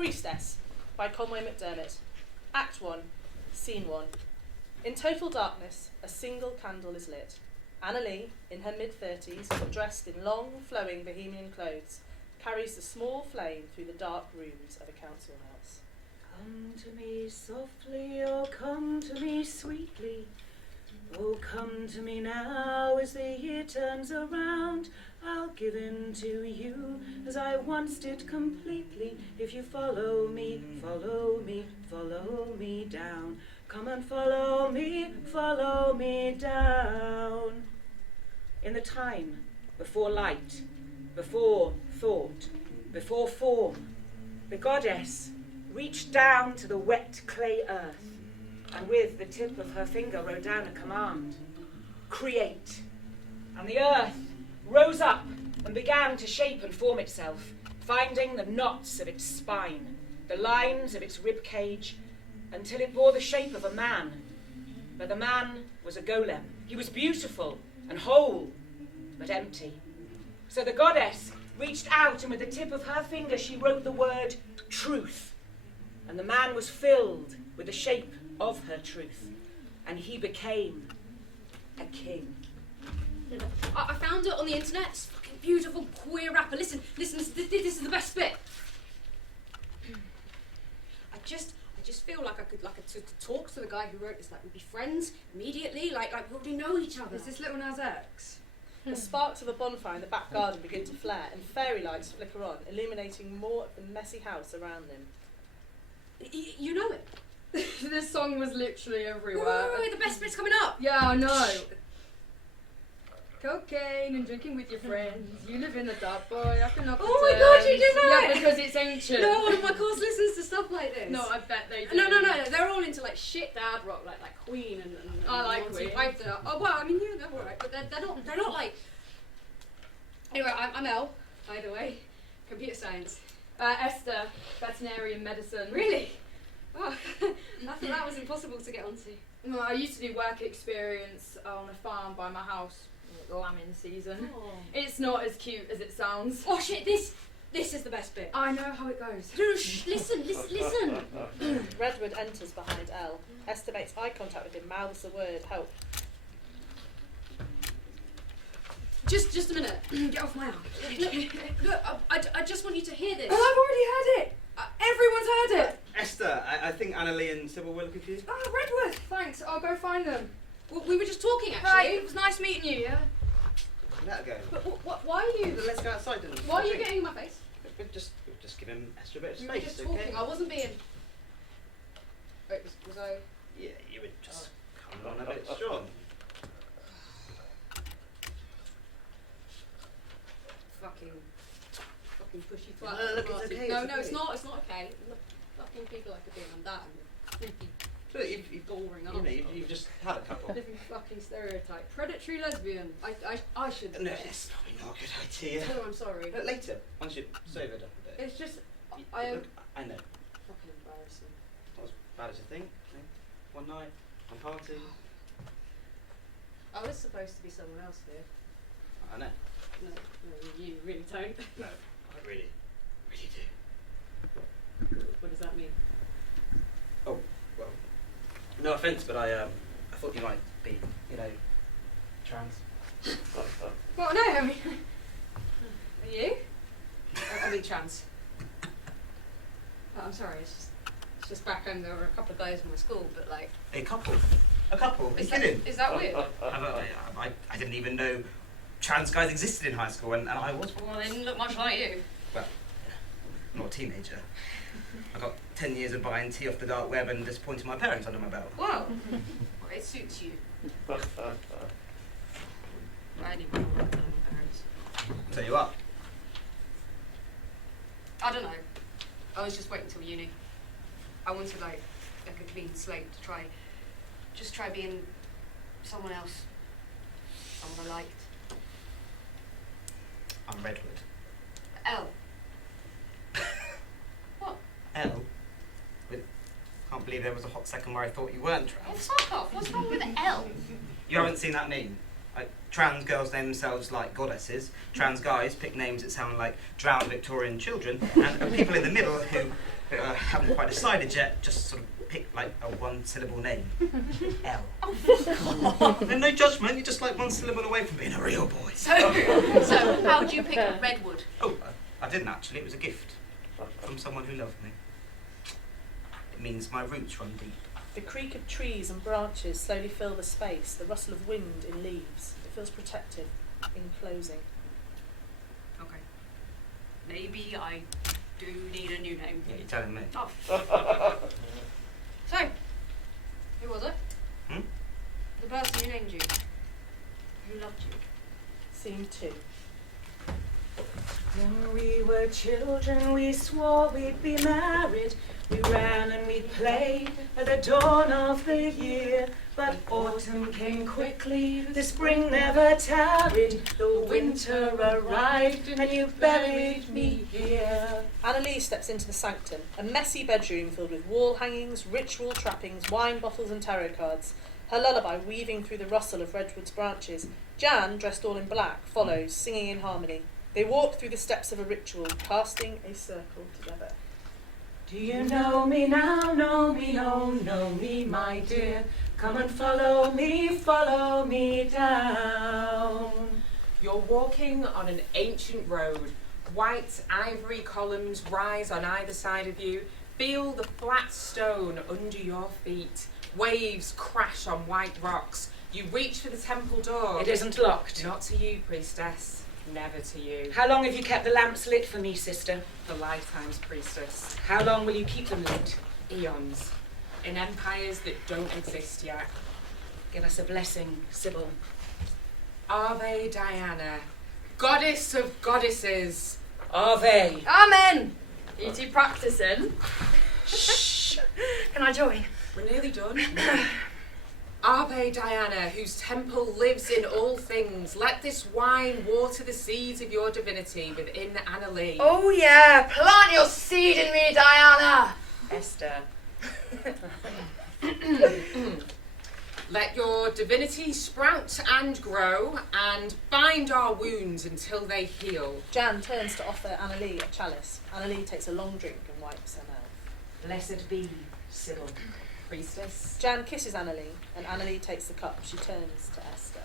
Priestess by Conway McDermott. Act 1, Scene 1. In total darkness, a single candle is lit. Anna Lee, in her mid-30s, dressed in long, flowing bohemian clothes, carries the small flame through the dark rooms of a council house. Come to me softly, oh come to me sweetly. Oh come to me now as the year turns around. I'll give in to you as I once did completely. If you follow me, follow me, follow me down. Come and follow me down. In the time before light, before thought, before form, the goddess reached down to the wet clay earth and with the tip of her finger wrote down a command: create. And the earth rose up and began to shape and form itself, finding the knots of its spine, the lines of its rib cage, until it bore the shape of a man. But the man was a golem. He was beautiful and whole, but empty. So the goddess reached out and with the tip of her finger she wrote the word truth. And the man was filled with the shape of her truth. And he became a king. I found it on the internet. This fucking beautiful queer rapper. Listen, this is the best bit. I just feel like I could to talk to the guy who wrote this. Like we'd be friends immediately. Like we already know each other. Is this Little Nas X? The sparks of a bonfire in the back garden begin to flare and fairy lights flicker on, illuminating more of the messy house around them. You know it. This song was literally everywhere. Wait, the best bit's coming up. Yeah, I know. Cocaine and drinking with your friends. You live in the dark, boy. I can knock Oh my god, you did that! Yeah, because it's ancient. No one in my course listens to stuff like this. No, I bet they do. No, they're all into like shit dad rock, like Queen and I like Monty Queen. Python. Oh well, I mean, yeah, they're alright, but they're not like. Anyway, I'm Elle, by the way, computer science. Esther, veterinarian medicine. Really? Oh, I thought that was impossible to get onto. Well, I used to do work experience on a farm by my house. Lambing season. Oh. It's not as cute as it sounds. Oh shit! This is the best bit. I know how it goes. Shh, listen. Redwood enters behind Elle. Esther makes eye contact with him, mouths the word help. Just a minute. Get off my arm. Look, I just want you to hear this. Oh, I've already heard it. Everyone's heard it. Esther, I think Anna Lee and Sybil were looking for you. Oh, Redwood. Thanks. I'll go find them. Well, we were just talking actually. Right. It was nice meeting you. Yeah. Let her go. But why are you? Let's go outside and. Why are you getting in my face? We'll just give him Esther a bit of space. We were just okay? talking. I wasn't being. Wait, was I? Yeah, you were just coming on a bit strong. Fucking pushy flat. Look, it's okay. No, it's it's okay. not. It's not okay. Look, fucking people like to be on that and creepy, Look, you've boring you've just had a couple. living fucking stereotype. Predatory lesbian. I should. No, it's probably not a good idea. Tell her I'm sorry. But later, once you've sobered up a bit. It's just I am Look, I know. fucking embarrassing. Not as bad as you think. No? One night, one party. I was supposed to be someone else here. I know. No, you really don't. No, I really do. What does that mean? Oh, well, no offence, but I thought you might be, trans. Well, no, I mean, are you? I mean trans. Oh, I'm sorry. It's just back home. There were a couple of guys in my school, but like. A couple? Are you Is kidding? that weird? I didn't even know trans guys existed in high school, and I was one. Well, they didn't look much like you. Well, I'm not a teenager. I got 10 years of buying tea off the dark web and disappointing my parents under my belt. Well, it suits you. I didn't even want to tell my parents. Tell you what. I don't know. I was just waiting till uni. I wanted like a clean slate to try being someone else. Someone I liked. I'm Redwood. Elle. What? Elle? Can't believe there was a hot second where I thought you weren't Oh, trans. fuck off. What's wrong with Elle? You haven't seen that meme? Trans girls name themselves like goddesses, trans guys pick names that sound like drowned Victorian children, and people in the middle who Haven't quite decided yet. Just sort of pick like a one-syllable name. L. No judgment. You're just like one syllable away from being a real boy. So how would you pick Redwood? Oh, I didn't actually. It was a gift from someone who loved me. It means my roots run deep. The creak of trees and branches slowly fill the space, the rustle of wind in leaves. It feels protective, enclosing. Okay. Maybe I do need a new name. Yeah, you're telling me. Oh. So, who was it? Hmm? The person who named you. Who loved you. Scene 2. When we were children, we swore we'd be married. We ran and we played at the dawn of the year. But autumn came quickly, the spring never tarried. The winter arrived and you buried me here. Annalee steps into the sanctum, a messy bedroom filled with wall hangings, ritual trappings, wine bottles and tarot cards. Her lullaby weaving through the rustle of redwood's branches. Jan, dressed all in black, follows, singing in harmony. They walk through the steps of a ritual, casting a circle together. Do you know me now? Know me, oh, know me, my dear. Come and follow me down. You're walking on an ancient road. White ivory columns rise on either side of you. Feel the flat stone under your feet. Waves crash on white rocks. You reach for the temple door. It isn't locked. Not to you, priestess. Never to you. How long have you kept the lamps lit for me, sister? For lifetimes, priestess. How long will you keep them lit? Eons. In empires that don't exist yet. Give us a blessing, Sybil. Ave Diana, goddess of goddesses. Ave. Amen! You two practicing? Shh. Can I join? We're nearly done. Ave Diana, whose temple lives in all things, let this wine water the seeds of your divinity within Annalee. Oh yeah, plant your seed in me, Diana! Esther. Let your divinity sprout and grow, and bind our wounds until they heal. Jan turns to offer Annalee a chalice. Annalee takes a long drink and wipes her mouth. Blessed be, Sybil. Priestess. Jan kisses Annalee, and Annalee takes the cup. She turns to Esther.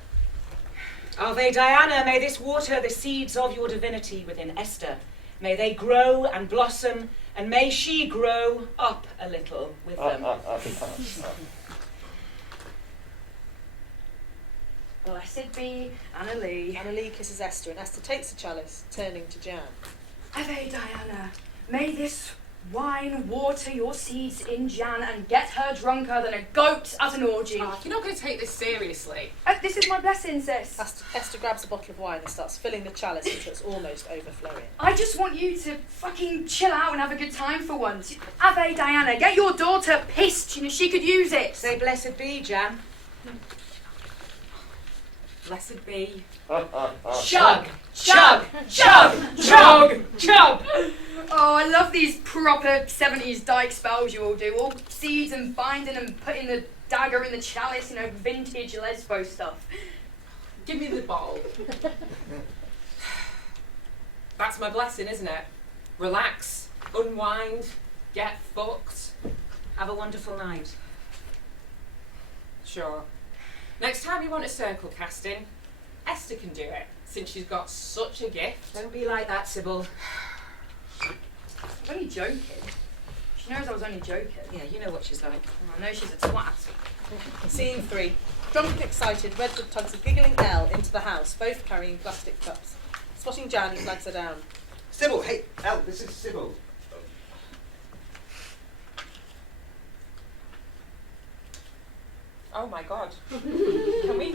Ave Diana, may this water the seeds of your divinity within Esther. May they grow and blossom, and may she grow up a little with them. Blessed be Annalee. Annalee kisses Esther, and Esther takes the chalice, turning to Jan. Ave Diana, may this wine water your seeds in Jan and get her drunker than a goat at an orgy. You're not going to take this seriously. This is my blessing, sis. Esther grabs a bottle of wine and starts filling the chalice until it's almost overflowing. I just want you to fucking chill out and have a good time for once. Ave Diana, get your daughter pissed. You know, she could use it. Say blessed be, Jan. Blessed be. Chug! Chug! Chug! Chug! Chug! Oh, I love these proper 70s dyke spells you all do. All seeds and binding and putting the dagger in the chalice, you know, vintage lesbo stuff. Give me the bottle. That's my blessing, isn't it? Relax, unwind, get fucked. Have a wonderful night. Sure. Next time you want a circle casting, Esther can do it, since she's got such a gift. Don't be like that, Sybil. I was only joking. She knows I was only joking. Yeah, you know what she's like. I know she's a twat. Scene 3. Drunk and excited, Redwood tugs a giggling Elle into the house, both carrying plastic cups. Spotting Jan, he flags her down. Sybil, hey, Elle, this is Sybil. Oh my god. Can we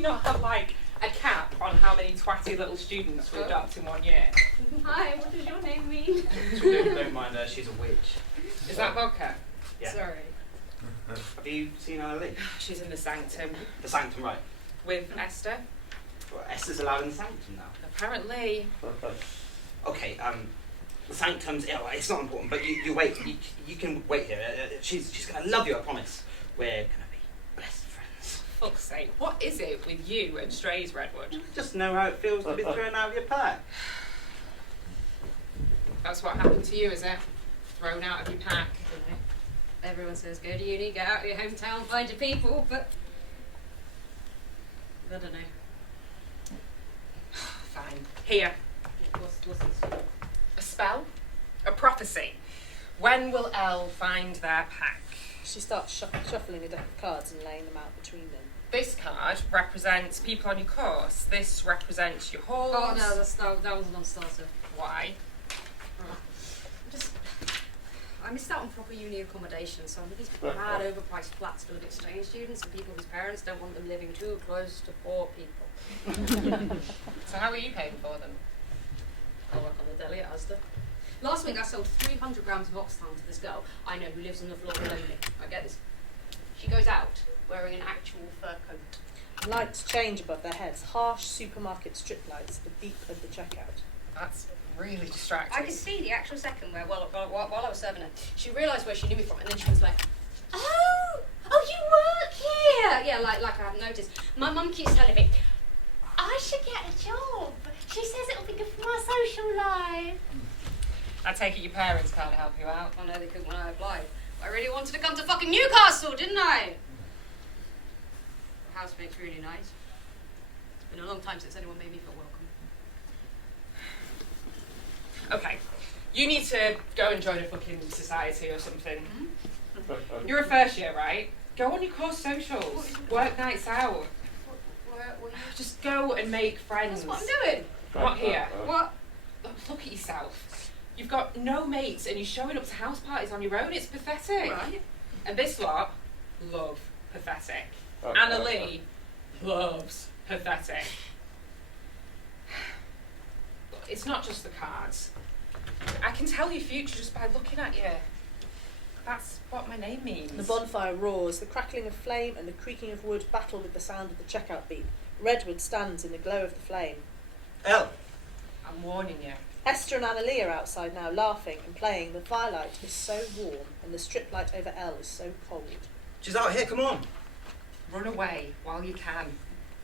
not have like a cap on how many twatty little students we've got in 1 year? Hi, what does your name mean? Don't mind her, she's a witch. Is that vodka? Yeah. Sorry. Have you seen Annalee? She's in the sanctum The sanctum, right. with Esther. Well, Esther's allowed in the sanctum now. Apparently. Okay, the sanctum's, it's not important, but you wait, you can wait here. She's gonna love you, I promise. We're gonna be best friends. Fuck's sake, what is it with you and strays, Redwood? Just know how it feels to be thrown out of your pack. That's what happened to you, is it? thrown out of your pack. You know, everyone says go to uni, get out of your hometown, find your people, but I don't know. Fine. Here. What's this? A spell? A prophecy. When will Elle find their pack? She starts shuffling a deck of cards and laying them out between them. This card represents people on your course. This represents your halls. Oh no, that was a non-starter. Why? I missed out on proper uni accommodation, so I'm with these mad overpriced flats filled with exchange students and people whose parents don't want them living too close to poor people. So how are you paying for them? I work on the deli at Asda. Last week I sold 300 grams of oxtail to this girl I know who lives on the floor below me. I get this. She goes out wearing an actual fur coat. Lights change above their heads, harsh supermarket strip lights, the beep of the checkout. That's really distracting. I could see the actual second where, while I was serving her, she realised where she knew me from, and then she was like, oh, you work here! Yeah, like I hadn't noticed. My mum keeps telling me, I should get a job. She says it'll be good for my social life. I take it your parents can't help you out. I know they couldn't when I applied. I really wanted to come to fucking Newcastle, didn't I? The housemate's really nice. It's been a long time since anyone made me feel welcome. Okay, you need to go and join a fucking society or something. You're a first year, right? Go on your course socials, work nights out. What Just go and make friends. That's what I'm doing. Not here. What? Look at yourself. You've got no mates and you're showing up to house parties on your own. It's pathetic. Right. And this lot love pathetic. Anna Lee loves pathetic. It's not just the cards. I can tell your future just by looking at you. That's what my name means. The bonfire roars, the crackling of flame and the creaking of wood battle with the sound of the checkout beep. Redwood stands in the glow of the flame. Elle! I'm warning you. Esther and Annalie are outside now, laughing and playing. The firelight is so warm and the strip light over Elle is so cold. She's out here, come on. Run away while you can.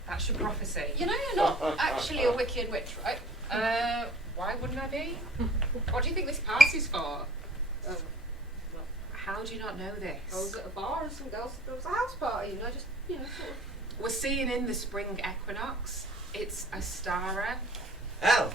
That's your prophecy. You know you're not actually a wicked witch, right? Why wouldn't I be? What do you think this party's for? How do you not know this? I was at a bar and some girls, there was a house party and I just, sort of... We're seeing in the spring equinox. It's Astara. Elle!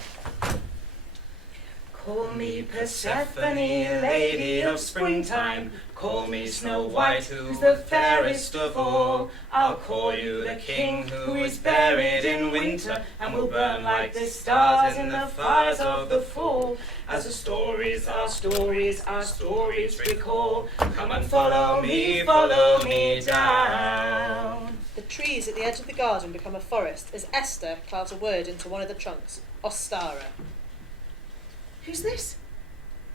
Call me Persephone, lady of springtime. Call me Snow White, who's the fairest of all. I'll call you the king who is buried in winter, and will burn like the stars in the fires of the fall. As the stories, our stories, our stories recall. Come and follow me down. The trees at the edge of the garden become a forest as Esther carves a word into one of the trunks. Ostara. Who's this?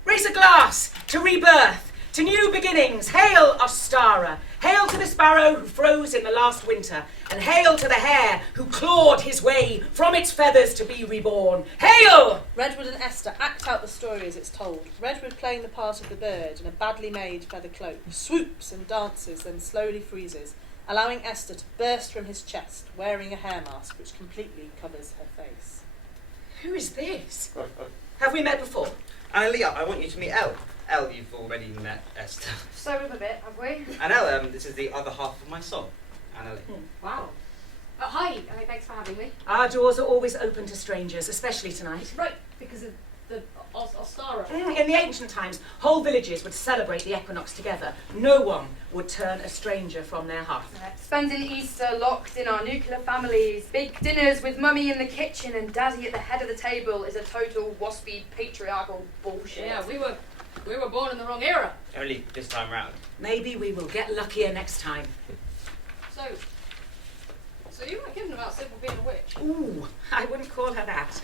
Raise a glass to rebirth, to new beginnings. Hail, Ostara. Hail to the sparrow who froze in the last winter, and hail to the hare who clawed his way from its feathers to be reborn. Hail! Redwood and Esther act out the story as it's told. Redwood playing the part of the bird in a badly made feather cloak, swoops and dances, then slowly freezes, allowing Esther to burst from his chest, wearing a hair mask which completely covers her face. Who is this? Have we met before? Annalie, I want you to meet Elle. Elle, you've already met Esther. So a bit, have we? And Elle, this is the other half of my soul, Annalie. Wow. Hi, thanks for having me. Our doors are always open to strangers, especially tonight. Right, because of the Ostara. In the ancient times, whole villages would celebrate the equinox together. No one would turn a stranger from their hearth. Spending Easter locked in our nuclear families, big dinners with mummy in the kitchen and daddy at the head of the table is a total waspy patriarchal bullshit. Yeah, we were born in the wrong era. Only this time round. Maybe we will get luckier next time. So you weren't kidding about Sybil being a witch? Ooh, I wouldn't call her that.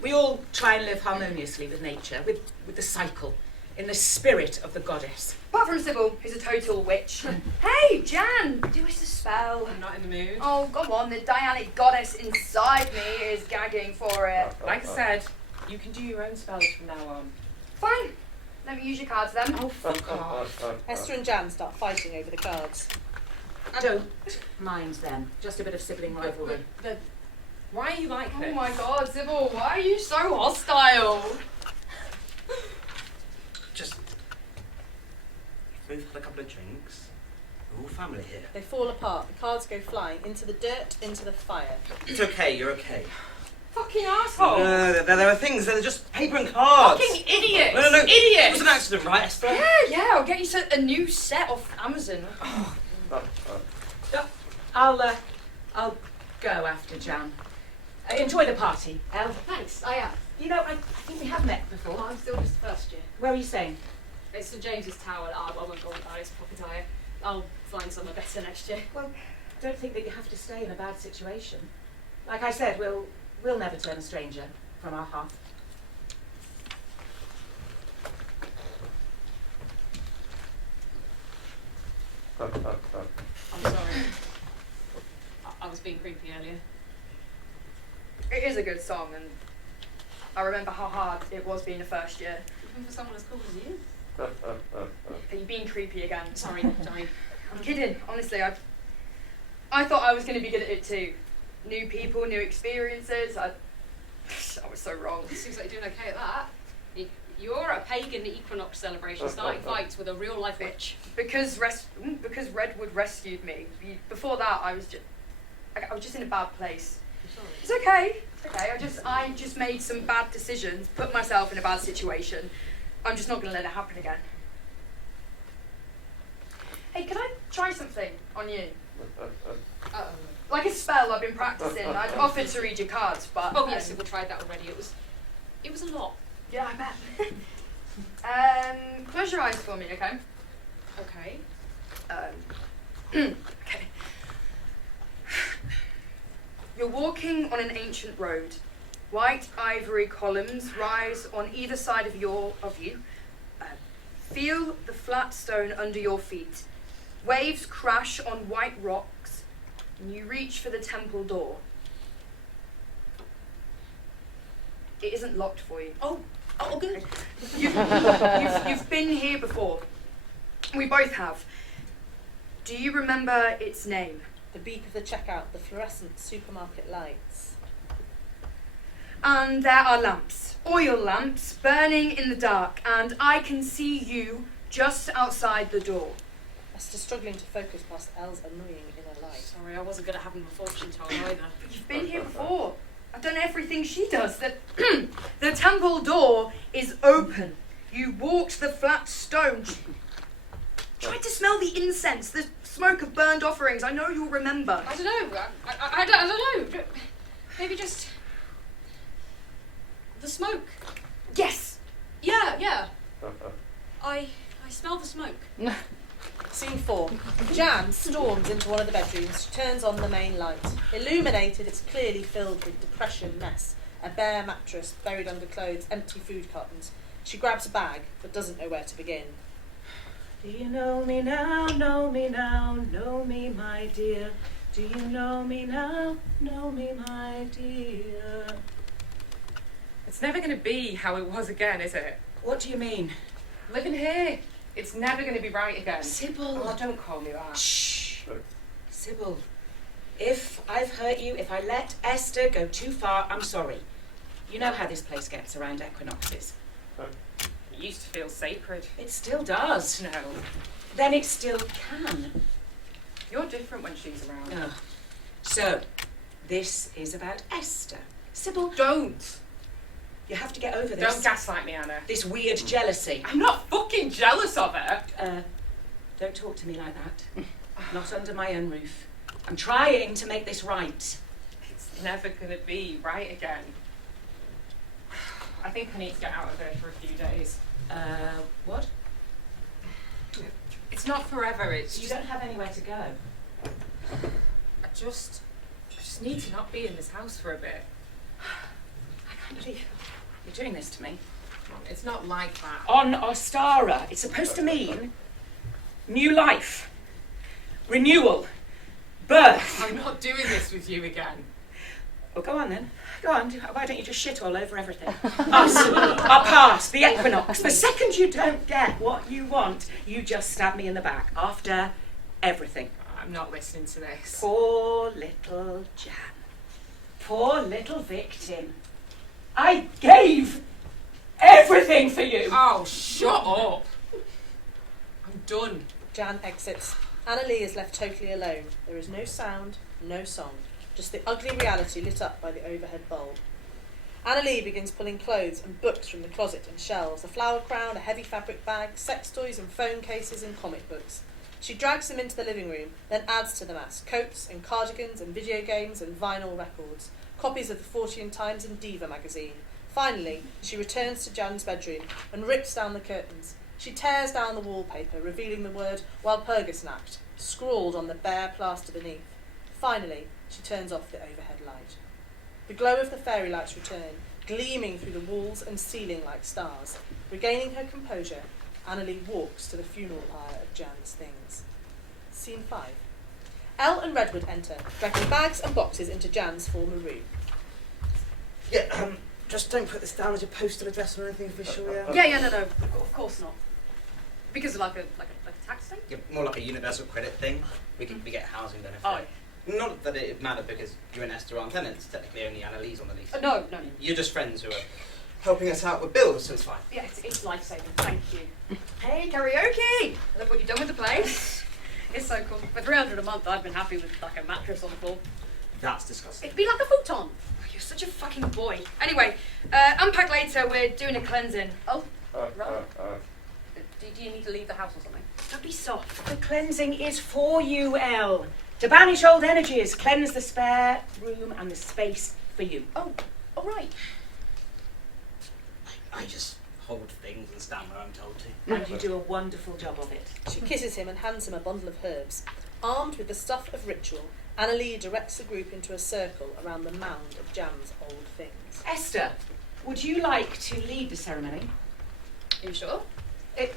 We all try and live harmoniously with nature, with the cycle, in the spirit of the goddess. Apart from Sybil, who's a total witch. Hey, Jan, do us a spell. I'm not in the mood. Oh, go on, the Dianic goddess inside me is gagging for it. Like I said, you can do your own spells from now on. Fine, let me use your cards then. Oh, fuck off. Esther and Jan start fighting over the cards. Don't mind them. Just a bit of sibling rivalry. Why are you like this? Oh my god, Sybil, why are you so hostile? Just we've had a couple of drinks. We're all family here. They fall apart. The cards go flying into the dirt, into the fire. It's okay, you're okay. Fucking asshole! No, there are things, they're just paper and cards. Fucking idiot! No, Idiot! It was an accident, right, Esther? Yeah, I'll get you a new set off Amazon. I'll go after Jan. Enjoy the party, Elle. Thanks, I am. You know, I think we have met before. Well, I'm still just first year. Where are you staying? It's St James's Tower. I won't go about it, it's proper dire. I'll find somewhere better next year. Well, don't think that you have to stay in a bad situation. Like I said, we'll never turn a stranger from our hearth. I'm sorry. I was being creepy earlier. It is a good song, and I remember how hard it was being a first year. Even for someone as cool as you. Are you being creepy again? Sorry. I'm kidding. Honestly, I thought I was going to be good at it too. New people, new experiences. I was so wrong. Seems like you're doing okay at that. You're a pagan equinox celebration, starting fights with a real life witch. Because Redwood rescued me. Before that, I was just in a bad place. I'm sorry. It's okay. It's okay. I just made some bad decisions, put myself in a bad situation. I'm just not going to let it happen again. Hey, can I try something on you? Like a spell I've been practicing. I'd offered to read your cards, but... Oh yes, we tried that already. It was a lot. Yeah, I bet. Close your eyes for me, okay? Okay. Okay. You're walking on an ancient road. White ivory columns rise on either side of you. Feel the flat stone under your feet. Waves crash on white rocks, and you reach for the temple door. It isn't locked for you. Oh, good. You've been here before. We both have. Do you remember its name? The beep of the checkout, the fluorescent supermarket lights. And there are lamps, oil lamps, burning in the dark, and I can see you just outside the door. Esther struggling to focus past Elle's annoying inner light. Sorry, I wasn't going to have my fortune told either. But you've been here before. I've done everything she does. The temple door is open. You walked the flat stone. Tried to smell the incense, the smoke of burned offerings. I know you'll remember. I don't know. I don't know. Maybe just the smoke. Yes. Yeah. I smell the smoke. Scene 4. Jan storms into one of the bedrooms. She turns on the main light. Illuminated, it's clearly filled with depression, mess. A bare mattress, buried under clothes, empty food cartons. She grabs a bag, but doesn't know where to begin. Do you know me now, know me now, know me, my dear? Do you know me now, know me, my dear? It's never going to be how it was again, is it? What do you mean? Living here, it's never going to be right again. Sybil. Oh, don't call me that. Shh. Sybil, if I've hurt you, if I let Esther go too far, I'm sorry. You know how this place gets around equinoxes. It used to feel sacred. It still does. No. Then it still can. You're different when she's around. Ugh. So, this is about Esther. Sybil, Don't. you have to get over this. Don't gaslight me, Anna. This weird jealousy. I'm not fucking jealous of her. Don't talk to me like that. Not under my own roof. I'm trying to make this right. It's never going to be right again. I think I need to get out of here for a few days. What? It's not forever, it's You just... don't have anywhere to go. I just need to not be in this house for a bit. I can't believe you're doing this to me. It's not like that. On Ostara, it's supposed to mean new life, renewal, birth. I'm not doing this with you again. Well, go on then. Go on. Why don't you just shit all over everything? Us, our past, the equinox. The second you don't get what you want, you just stab me in the back. After everything. I'm not listening to this. Poor little Jan. Poor little victim. I gave everything for you. Oh, shut up. I'm done. Jan exits. Annalie is left totally alone. There is no sound, no song, just the ugly reality lit up by the overhead bulb. Annalie begins pulling clothes and books from the closet and shelves, a flower crown, a heavy fabric bag, sex toys and phone cases and comic books. She drags them into the living room, then adds to the mass coats and cardigans and video games and vinyl records, copies of the Fortean Times and Diva magazine. Finally, she returns to Jan's bedroom and rips down the curtains. She tears down the wallpaper, revealing the word Walpurgisnacht, scrawled on the bare plaster beneath. Finally, she turns off the overhead light. The glow of the fairy lights return, gleaming through the walls and ceiling like stars. Regaining her composure, Annalie walks to the funeral pyre of Jan's things. Scene 5. Elle and Redwood enter, dragging bags and boxes into Jan's former room. Yeah, just don't put this down as your postal address or anything official, yeah? Yeah, no, of course not. Because of like a tax thing? Yeah, more like a universal credit thing. We get housing benefit. Oh. Not that it mattered because you and Esther aren't tenants. Technically, only Annalise on the lease. No. You're just friends who are helping us out with bills, so it's fine. Yeah, it's life-saving. Thank you. Hey, karaoke! I love what you've done with the place. It's so cool. For $300 a month, I'd been happy with like a mattress on the floor. That's disgusting. It'd be like a futon. Oh, you're such a fucking boy. Anyway, unpack later. We're doing a cleansing. Oh, right. Do you need to leave the house or something? Don't be soft. The cleansing is for you, Elle. To banish old energies, cleanse the spare room and the space for you. Oh, all right. I just hold things and stand where I'm told to. And you do a wonderful job of it. She kisses him and hands him a bundle of herbs. Armed with the stuff of ritual, Annalie directs the group into a circle around the mound of Jan's old things. Esther, would you like to lead the ceremony? Are you sure? It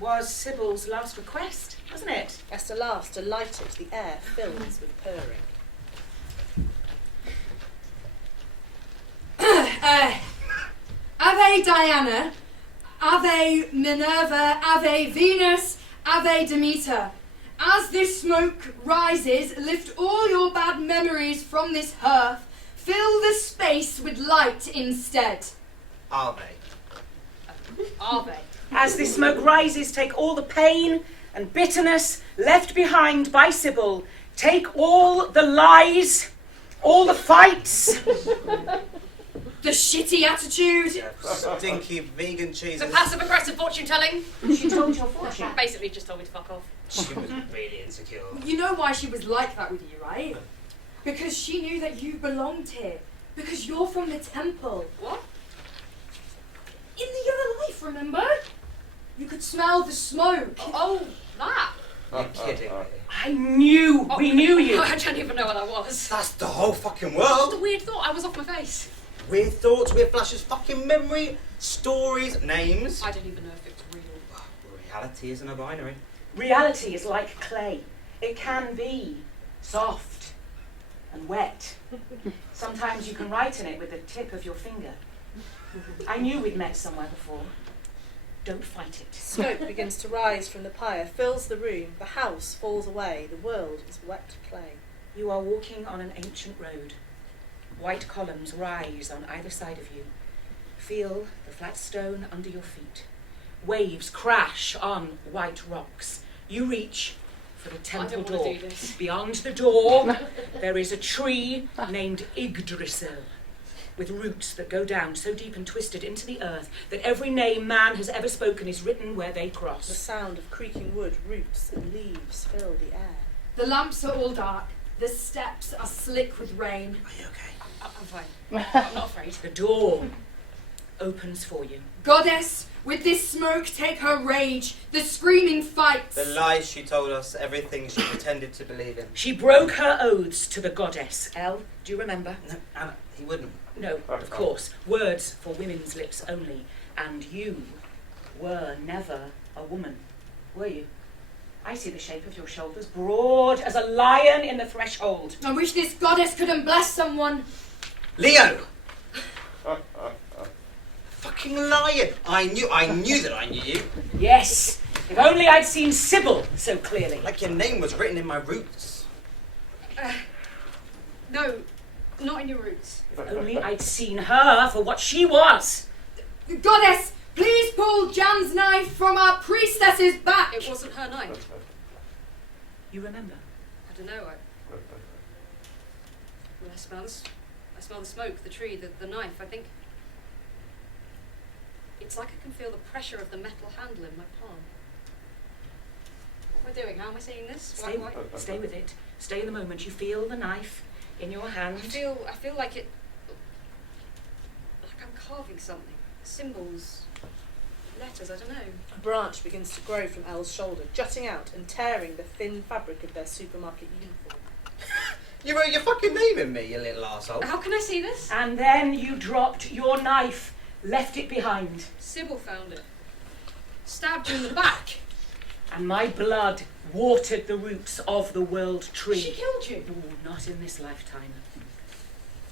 was Sybil's last request, wasn't it? Esther laughs, delighted. The air fills with purring. Ave Diana, Ave Minerva, Ave Venus, Ave Demeter. As this smoke rises, lift all your bad memories from this hearth. Fill the space with light instead. Are they? Are they? As the smoke rises, take all the pain and bitterness left behind by Sybil. Take all the lies, all the fights. The shitty attitude. Yeah, stinky vegan cheese. The passive-aggressive fortune-telling. She told your fortune. Basically just told me to fuck off. She was really insecure. You know why she was like that with you, right? Because she knew that you belonged here. Because you're from the temple. What? In the other life, remember? You could smell the smoke. Oh, that. You're kidding me. I knew we knew you. I don't even know what that was. That's the whole fucking Just a world. weird thought. I was off my face. Weird thoughts, weird flashes, fucking memory, stories, names. I don't even know if it was real. Reality isn't a binary. Reality is like clay. It can be soft and wet. Sometimes you can write in it with the tip of your finger. I knew we'd met somewhere before. Don't fight it. Smoke begins to rise from the pyre, fills the room. The house falls away. The world is wet clay. You are walking on an ancient road. White columns rise on either side of you. Feel the flat stone under your feet. Waves crash on white rocks. You reach for the temple don't wanna door. do this. Beyond the door, there is a tree named Yggdrasil, with roots that go down so deep and twisted into the earth that every name man has ever spoken is written where they The cross. sound of creaking wood, roots and leaves fill the air. The lamps are all dark. The steps are slick with rain. Are you okay? I'm fine. I'm not afraid. The door opens for you. Goddess, with this smoke take her rage. The screaming fights. The lies she told us, everything she pretended to believe in. She broke her oaths to the goddess. Elle, do you remember? No, Anna, he wouldn't. No, of course. Words for women's lips only. And you were never a woman, were you? I see the shape of your shoulders, broad as a lion in the threshold. I wish this goddess couldn't bless someone. Leo! Fucking lion! I knew that I knew you. Yes, if only I'd seen Sybil so clearly. Like your name was written in my roots. No, not in your roots. If only I'd seen her for what she was. Goddess, please pull Jan's knife from our priestess's back. It wasn't her knife. You remember? I don't know. I smell the smoke, the tree, the knife. I think it's like I can feel the pressure of the metal handle in my palm. What am I doing? How am I seeing this? Stay with it. Stay in the moment. You feel the knife in your hand. I feel like it. Like I'm carving something. Symbols, letters. I don't know. A branch begins to grow from Elle's shoulder, jutting out and tearing the thin fabric of their supermarket uniform. You wrote your fucking name in me, you little arsehole. How can I see this? And then you dropped your knife, left it behind. Sybil found it. Stabbed you in the back. And my blood watered the roots of the world tree. She killed you. Oh, not in this lifetime.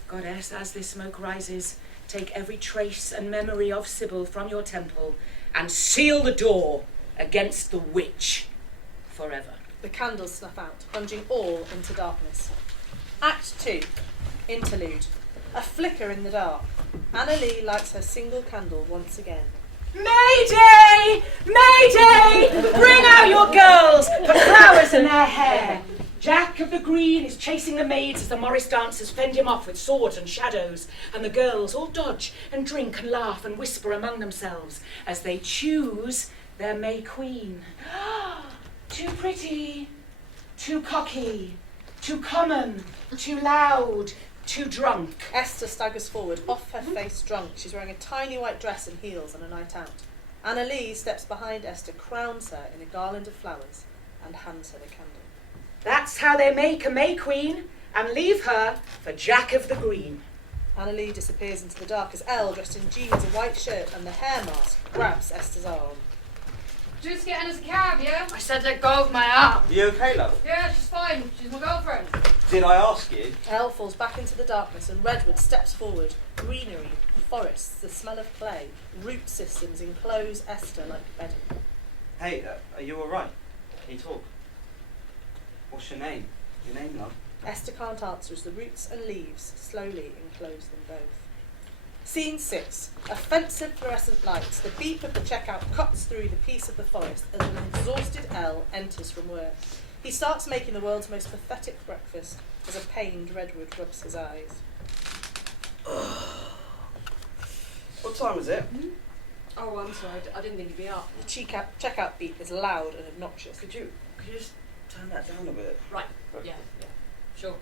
Goddess, as this smoke rises, take every trace and memory of Sybil from your temple and seal the door against the witch forever. The candles snuff out, plunging all into darkness. Act 2. Interlude. A flicker in the dark. Anna-Lee lights her single candle once again. Mayday! Mayday! Bring out your girls! Put flowers in their hair. Jack of the Green is chasing the maids as the Morris dancers fend him off with swords and shadows, and the girls all dodge and drink and laugh and whisper among themselves as they choose their May Queen. Too pretty, too cocky, too common, too loud, too drunk. Esther staggers forward, off her face drunk. She's wearing a tiny white dress and heels on a night out. Anna-Lee steps behind Esther, crowns her in a garland of flowers, and hands her the candle. That's how they make a May Queen and leave her for Jack of the Green. Anna-Lee disappears into the dark as Elle, dressed in jeans, a white shirt and the hair mask, grabs Esther's arm. Just getting us a cab, yeah? I said let go of my arm. You okay, love? Yeah, she's fine. She's my girlfriend. Did I ask you? Elle falls back into the darkness and Redwood steps forward. Greenery, forests, the smell of clay, root systems enclose Esther like bedding. Hey, are you alright? Can you talk? What's your name? Your name, love? Esther can't answer as the roots and leaves slowly enclose them both. Scene 6. Offensive fluorescent lights. The beep of the checkout cuts through the peace of the forest as an exhausted Elle enters from work. He starts making the world's most pathetic breakfast as a pained Redwood rubs his eyes. What time is it? Oh, I'm sorry. I didn't think you'd be up. The checkout beep is loud and obnoxious. Could you just turn that down a bit? Right. Yeah. Sure.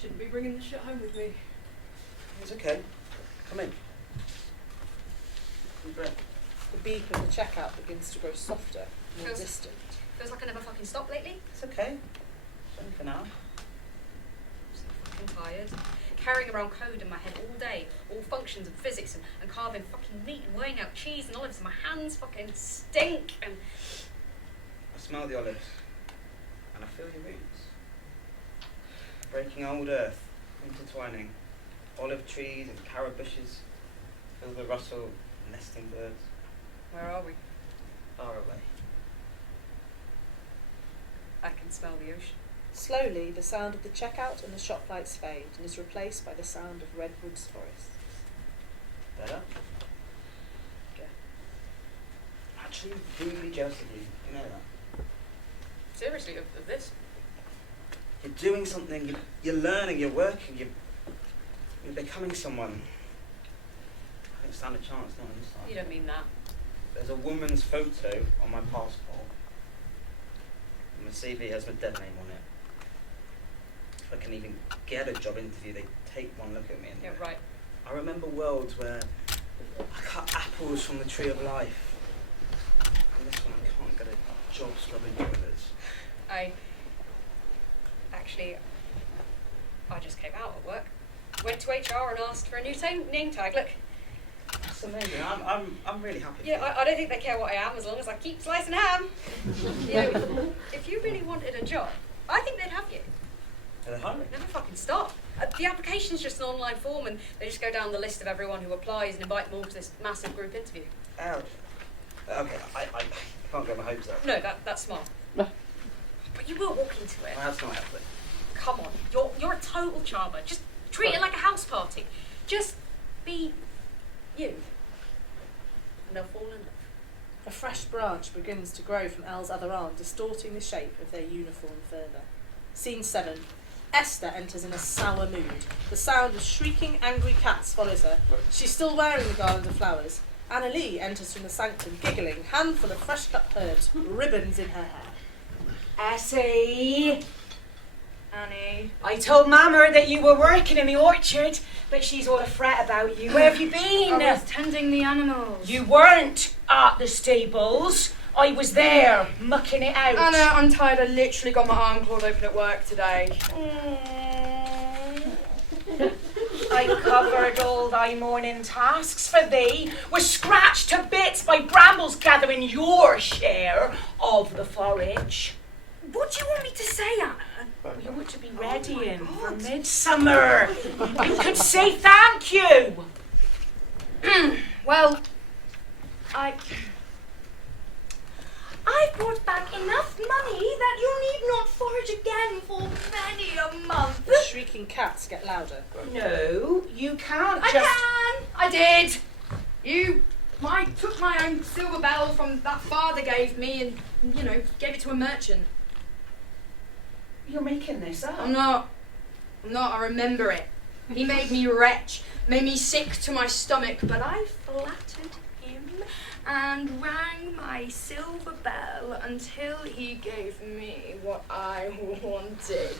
Shouldn't be bringing this shit home with me. It's okay. Come in. Deep breath. The beep of the checkout begins to grow softer, more Feels- distant. Feels like I never fucking stopped lately. It's okay. It's only for now. I'm so fucking tired. Carrying around code in my head all day, all functions of physics and carving fucking meat and weighing out cheese and olives, and my hands fucking stink and... I smell the olives. And I feel your roots. Breaking old earth, intertwining. Olive trees and carrot bushes. Feel the rustle of nesting birds. Where are we? Far away. I can smell the ocean. Slowly, the sound of the checkout and the shop lights fade and is replaced by the sound of Redwood's forests. Better? Yeah. I'm actually really jealous of you. You know that? Seriously, of this? You're doing something, you're learning, you're working, you're becoming someone. I don't stand a chance, not on this side. You don't mean that. There's a woman's photo on my passport. And my CV has my dead name on it. If I can even get a job interview, they take one look at me. And Yeah, right. I remember worlds where I cut apples from the tree of life. And this one I can't get a job scrubbing toilets. I just came out at work. Went to HR and asked for a new name tag. Look. That's amazing. I'm really happy. Yeah, I don't think they care what I am as long as I keep slicing ham. You know, if you really wanted a job, I think they'd have you. Are they hiring? Never fucking stop. The application's just an online form and they just go down the list of everyone who applies and invite them all to this massive group interview. Oh. Okay, I can't get my hopes up. No, that's smart. But you will walk into it. Well, that's not happening. Come on, you're a total charmer. Just treat it like a house party. Just be you. And they'll fall in love. A fresh branch begins to grow from Elle's other arm, distorting the shape of their uniform further. Scene 7. Esther enters in a sour mood. The sound of shrieking, angry cats follows her. She's still wearing the garland of flowers. Annalie enters from the sanctum, giggling, handful of fresh-cut herbs, ribbons in her hair. Essie, Annie. I told Mama that you were working in the orchard, but she's all a fret about you. Where have you been? I was tending the animals. You weren't at the stables. I was there, mucking it out. Anna, I'm tired. I literally got my arm clawed open at work today. I covered all thy morning tasks for thee, was scratched to bits by brambles gathering your share of the forage. What do you want me to say, Anna? You were to be readying for midsummer. You could say thank you. Well, I've brought back enough money that you need not forage again for many a month. The shrieking cats get louder. No, you can't I just... can! I did! I took my own silver bell from that father gave me and, gave it to a merchant. You're making this up. I'm not, I remember it. He made me wretch, made me sick to my stomach, but I flattered him and rang my silver bell until he gave me what I wanted.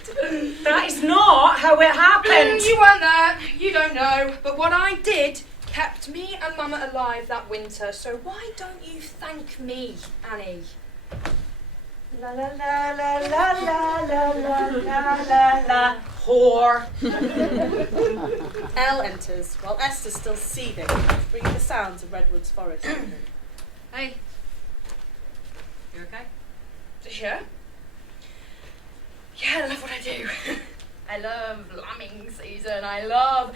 That is not how it happened. You weren't there, you don't know, but what I did kept me and Mama alive that winter, so why don't you thank me, Annie? La la la la la la la la la la la. Whore. Elle enters, while Esther's still seething, bringing the sounds of Redwood's forest. Hey. You okay? Yeah? Yeah, I love what I do. I love lambing season. I love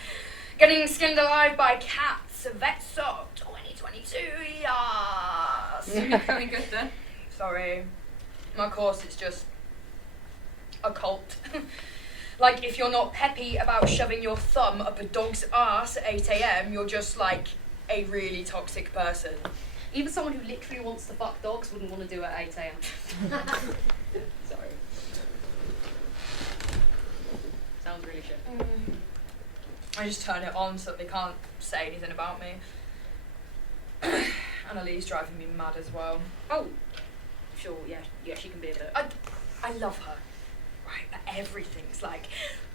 getting skinned alive by cats. Vet Sock 2022, yes. Very good then. Sorry. My course is just a cult. Like, if you're not peppy about shoving your thumb up a dog's arse at 8 a.m, you're just like a really toxic person. Even someone who literally wants to fuck dogs wouldn't want to do it at 8 a.m. Sorry. Sounds really shit. I just turn it on so that they can't say anything about me. Annalie's driving me mad as well. Oh, sure, yeah, she can be a bit. I love her, right? But everything's like,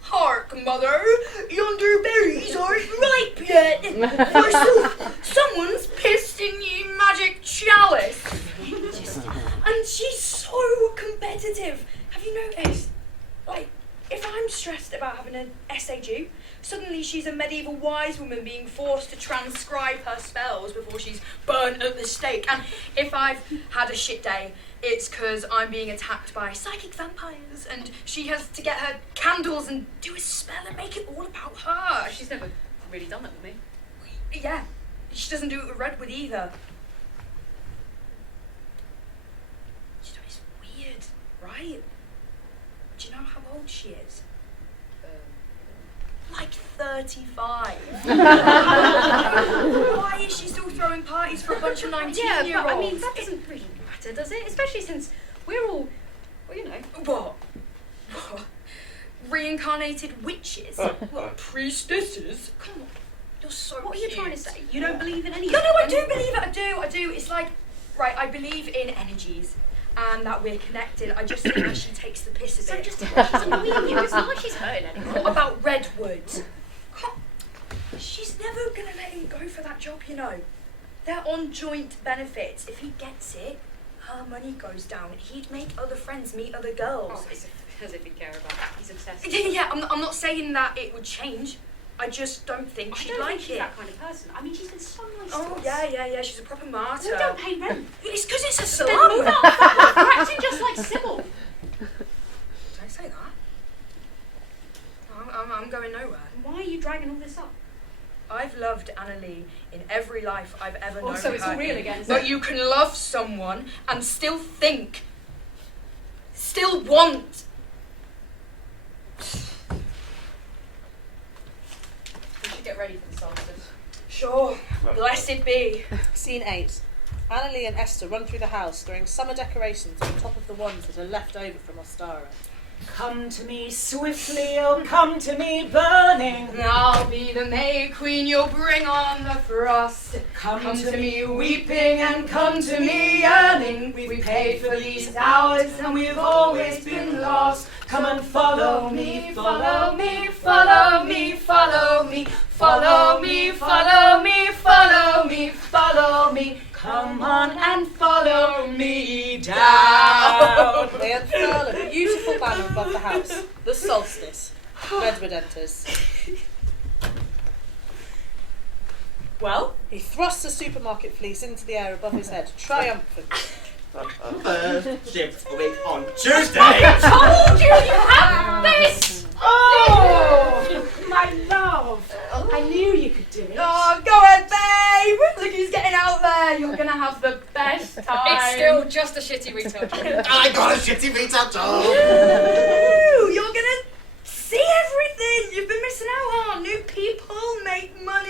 hark, mother, yonder berries aren't ripe yet. Forsooth, someone's pissed in ye magic chalice. And she's so competitive. Have you noticed? Like, if I'm stressed about having an essay due, suddenly she's a medieval wise woman being forced to transcribe her spells before she's burnt at the stake. And if I've had a shit day, it's because I'm being attacked by psychic vampires and she has to get her candles and do a spell and make it all about her. She's never really done that with me. Yeah, she doesn't do it with Redwood either. It's weird, right? Do you know how old she is? Like 35. Why is she still throwing parties for a bunch of 19-year-olds? Yeah, but I mean, that doesn't really matter, does it? Especially since we're all, well, you know. What? Reincarnated witches? What, priestesses? Come on, you're so What are you cute. trying to say? You don't believe in any No, of no, it? I do believe it, I do. It's like, right, I believe in energies and that we're connected. I just think that she takes the piss a So bit. just tell her she's annoying you. It's not like she's hurting anyone. What about Redwood? She's never gonna let him go for that job, you know. They're on joint benefits. If he gets it, her money goes down. He'd make other friends, meet other girls. Oh, as if he'd care about that. He's obsessed. Yeah, I'm not saying that it would change. I just don't think I she'd don't like think she's it. that kind of person. I mean, she's been so nice to Oh, us. yeah, she's a proper martyr. We don't pay rent. It's because it's a Then slum. move out. We're acting just like Sybil. Don't say that. I'm going nowhere. Why are you dragging all this up? I've loved Annalie in every life I've ever known so it's her all real in. again, is But it? you can love someone and still think, still want. We should get ready for the solstice. Sure, blessed be. Scene 8. Annalie and Esther run through the house, throwing summer decorations on top of the ones that are left over from Ostara. Come to me swiftly, oh come to me burning. I'll be the May Queen, you'll bring on the frost. Come to me weeping and come to me yearning. We paid for these hours and we've always been lost. Come and follow me, follow me, follow me, follow me, follow me, follow me, follow me, follow me. Come on and follow me down. They unfurl a beautiful banner above the house. The solstice. Redwood enters. Well, He thrusts a supermarket fleece into the air above his head, triumphant. First shift week on Tuesday. Told you have this! oh, my love. I knew you could do it. Oh, go ahead, babe! Look who's getting out there! You're gonna have the best time. It's still just a shitty retouch. I got a shitty retouch on. Ooh, you're gonna see everything you've been missing out on. New people make money.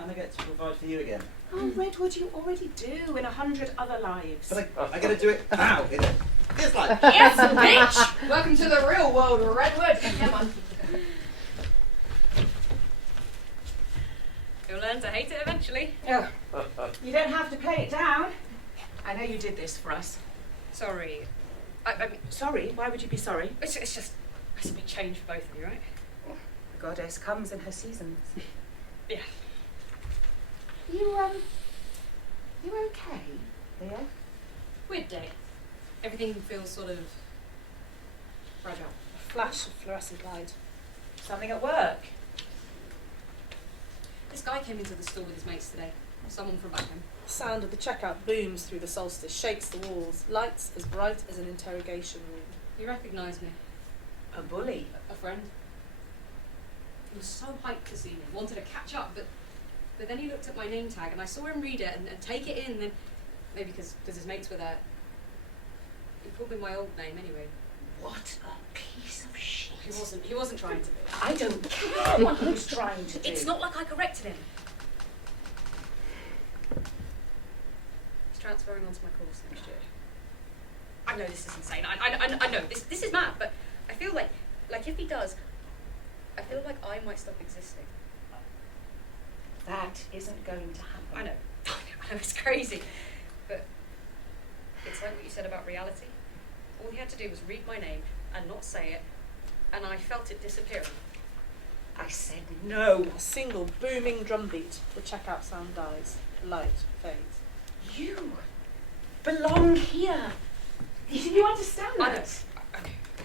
And I get to provide for you again. Oh, Redwood, you already do in 100 other lives. But I gotta do it now. It's like. Yes, bitch! Welcome to the real world, Redwood. Come on. You'll learn to hate it eventually. Oh, you don't have to play it down. I know you did this for us. Sorry. I mean, Sorry, why would you be sorry? it's a big change for both of you, right? The goddess comes in her seasons. Yeah. You okay, Leo? Weird day. Everything feels sort of fragile. A flash of fluorescent light. Something at work? This guy came into the store with his mates today. Someone from back home. The sound of the checkout booms through the solstice, shakes the walls, lights as bright as an interrogation room. He recognised me. A bully? A friend. He was so hyped to see me. Wanted to catch up, but then he looked at my name tag and I saw him read it and take it in. And then maybe because his mates were there, he called me my old name anyway. What a piece of shit. He wasn't trying to be. I don't care what he was trying to do. It's not like I corrected him. He's transferring onto my course next year. I know this is insane. I know this is mad, but I feel like if he does, I feel like I might stop existing. That isn't going to happen. I know it's crazy, but it's like what you said about reality. All he had to do was read my name and not say it, and I felt it disappearing. I said no. A single booming drumbeat. The checkout sound dies. Light fades. You belong here. Do you understand I that?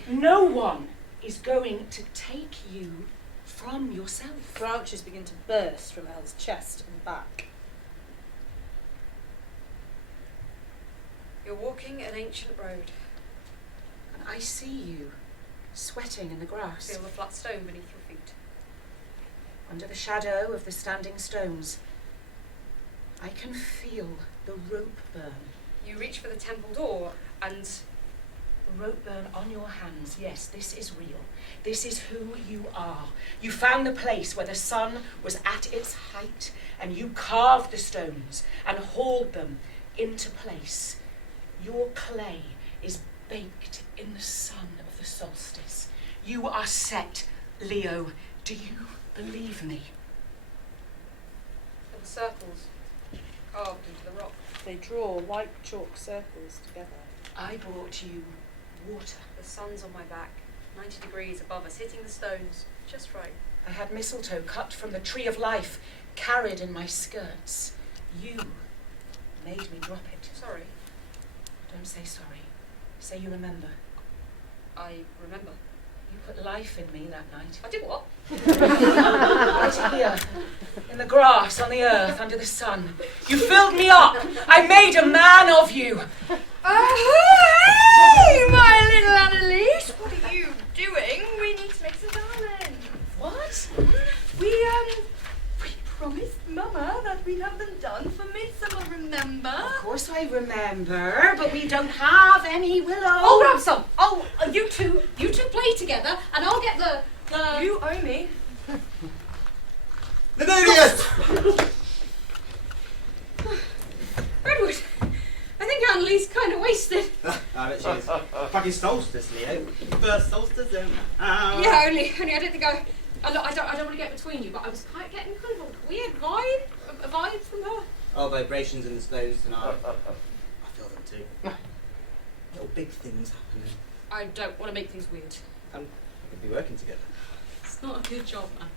know. No one is going to take you from yourself. Branches begin to burst from Elle's chest and back. You're walking an ancient road. And I see you sweating in the grass. Feel the flat stone beneath your feet. Under the shadow of the standing stones, I can feel the rope burn. You reach for the temple door and The rope burn on your hands. Yes, this is real. This is who you are. You found the place where the sun was at its height, and you carved the stones and hauled them into place. Your clay is baked in the sun of the solstice. You are set, Leo. Do you believe me? the circles carved into the rock. They draw white chalk circles together. I brought you water. The sun's on my back, 90 degrees above us, hitting the stones just right. I had mistletoe cut from the tree of life, carried in my skirts. You made me drop it. Sorry, Don't say sorry. Say you remember. I remember. You put life in me that night. I did what? Right here, in the grass, on the earth, under the sun. You filled me up. I made a man of you. Hey, my little Annalise! What are you doing? We need to make some darling. What? We promised Mama that we'd have them done for Midsummer, remember? Of course I remember, but we don't have any willow. I'll grab some. You two play together, and I'll get the. You owe me. Lenarius! Redwood, Annalise kind of wasted. I bet she is. Fucking solstice, Leo. First solstice in. Yeah, only I don't think I don't want to get between you, but I was getting kind of a weird vibe from her. Oh, vibrations in the stones tonight. I feel them too. Little big things happening. I don't want to make things weird. We could be working together. It's not a good job, man.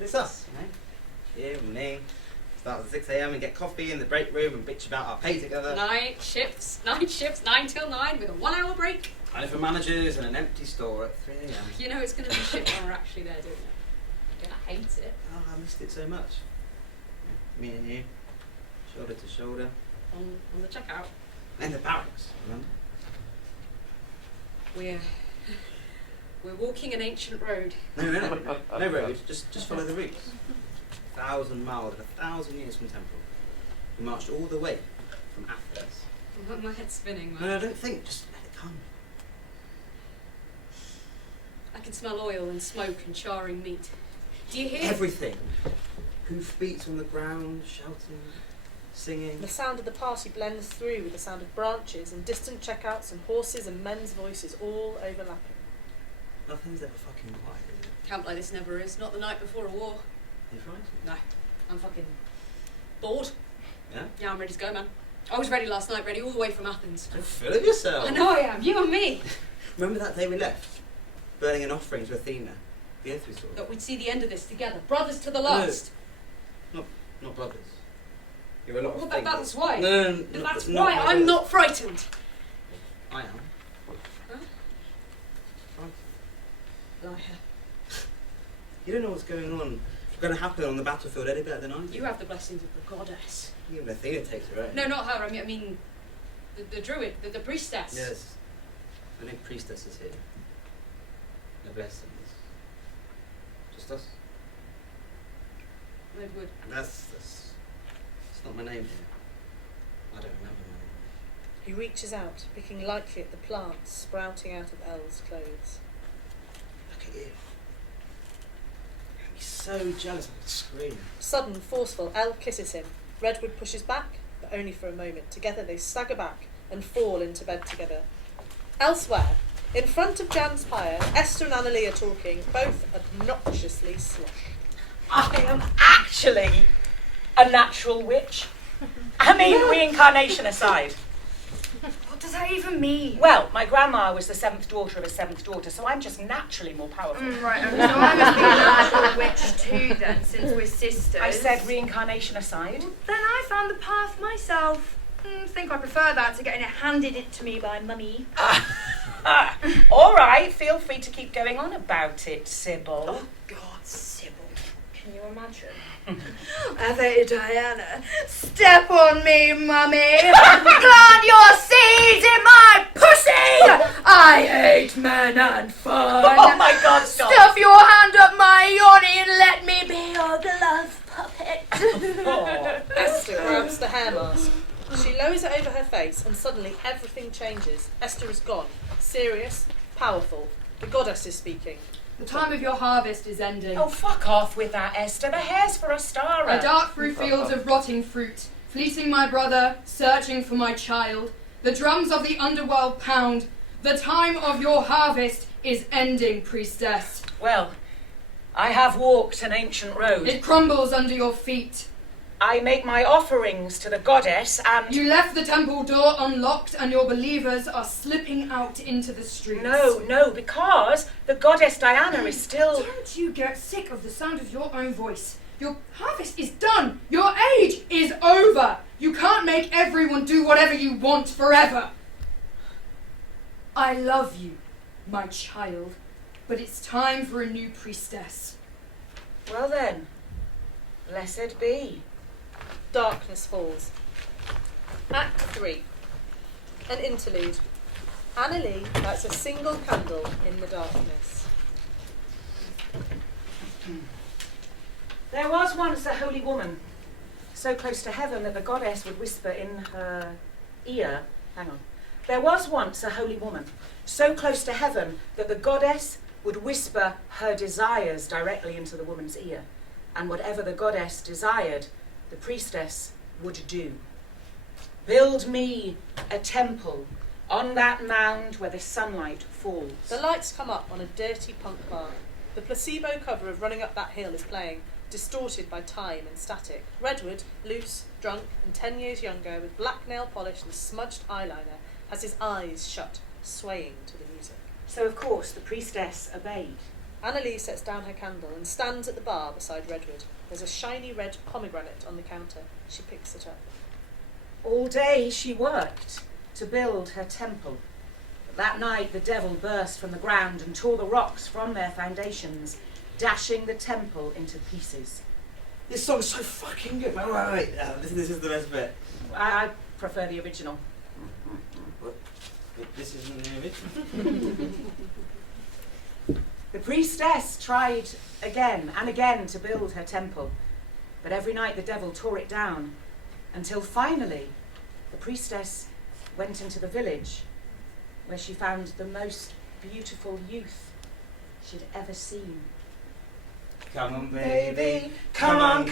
It's us, you know? You and me. Start at 6 a.m. and get coffee in the break room and bitch about our pay together. Night shifts, 9 till 9 with a 1 hour break. Only for managers and an empty store at 3 a.m. You know it's going to be shit when we're actually there, don't you? You're going to hate it. Oh, I missed it so much. Me and you, shoulder to shoulder. On the checkout. In the barracks, remember? We're walking an ancient road. No road, just follow the routes. 1,000 miles, 1,000 years from Temple. We marched all the way from Athens. My head's spinning, man. No, don't think, just let it come. I can smell oil and smoke and charring meat. Do you hear? Everything. Hoofbeats on the ground, shouting, singing. The sound of the party blends through with the sound of branches and distant checkouts and horses and men's voices all overlapping. Nothing's ever fucking quiet, is it? Camp like this never is. Not the night before a war. You frightened? No. I'm fucking bored. Yeah? Yeah, I'm ready to go, man. I was ready last night, ready all the way from Athens. Don't full of yourself. I know I am. You and me. Remember that day we left? Burning an offering to Athena. The oath we saw. That we'd see the end of this together. Brothers to the last. Not brothers. You're a lot of Well, things. that's why. No, That's not why brothers. I'm not frightened. I am. Huh? Frightened. Liar. You don't know what's going happen on the battlefield any better than I do. You have the blessings of the goddess. Even Athena takes her own. No, not her. I mean the druid, the priestess. Yes. I think priestess is here. No blessings. Just us. Redwood. That's it's not my name here. I don't remember my name. He reaches out, picking lightly at the plants sprouting out of Elle's clothes. Look at you. You're so jealous I could scream. Sudden, forceful, Elle kisses him. Redwood pushes back, but only for a moment. Together they stagger back and fall into bed together. Elsewhere, in front of Jan's pyre, Esther and Annalie are talking, both obnoxiously sloshed. I am actually a natural witch. I mean, reincarnation aside. What does that even mean? Well, my grandma was the 7th daughter of a 7th daughter, so I'm just naturally more powerful. Right, okay, so I must be a natural witch too then, since we're sisters. I said reincarnation aside. Then I found the path myself. Think I prefer that to getting it handed it to me by Mummy. All right, feel free to keep going on about it, Sybil. Oh, God, Sybil. Can you imagine? Ave Diana, step on me, Mummy. Plant your seeds in my pussy. I hate men and fun. Oh my God, stop. Stuff your hand up my yoni and let me be your glove puppet. Oh. Esther grabs the hair mask. She lowers it over her face and suddenly everything changes. Esther is gone. Serious, powerful. The goddess is speaking. The time of your harvest is ending. Oh, fuck off with that, Esther. The hair's for Ostara. I dart through fields of rotting fruit, fleecing my brother, searching for my child. The drums of the underworld pound. The time of your harvest is ending, priestess. Well, I have walked an ancient road. It crumbles under your feet. I make my offerings to the goddess and... You left the temple door unlocked and your believers are slipping out into the streets. No, because the goddess Diana is still... Don't you get sick of the sound of your own voice? Your harvest is done. Your age is over. You can't make everyone do whatever you want forever. I love you, my child, but it's time for a new priestess. Well then, blessed be. Darkness falls. Act 3. An interlude. Annalie lights a single candle in the darkness. There was once a holy woman, so close to heaven that the goddess would whisper in her ear. Hang on. There was once a holy woman, so close to heaven that the goddess would whisper her desires directly into the woman's ear. And whatever the goddess desired, the priestess would do. Build me a temple on that mound where the sunlight falls. The lights come up on a dirty punk bar. The placebo cover of Running Up That Hill is playing, distorted by time and static. Redwood, loose, drunk, and 10 years younger, with black nail polish and smudged eyeliner, has his eyes shut, swaying to the music. So, of course, the priestess obeyed. Annalie sets down her candle and stands at the bar beside Redwood. There's a shiny red pomegranate on the counter. She picks it up. All day she worked to build her temple. But that night the devil burst from the ground and tore the rocks from their foundations, dashing the temple into pieces. This song's so fucking good. Wait. This is the best bit. I prefer the original. What? This isn't the original. The priestess tried again and again to build her temple, but every night the devil tore it down, until finally the priestess went into the village, where she found the most beautiful youth she'd ever seen. Come on, baby. Come on,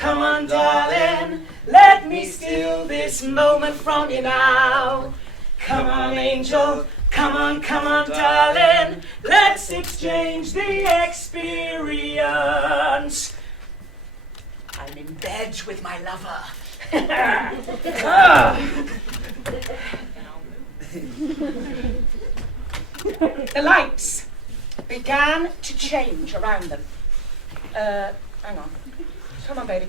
darling. Let me steal this moment from you now. Come on, angel. Come on, darling. Let's exchange the experience. I'm in bed with my lover. The lights began to change around them. Hang on. Come on, baby.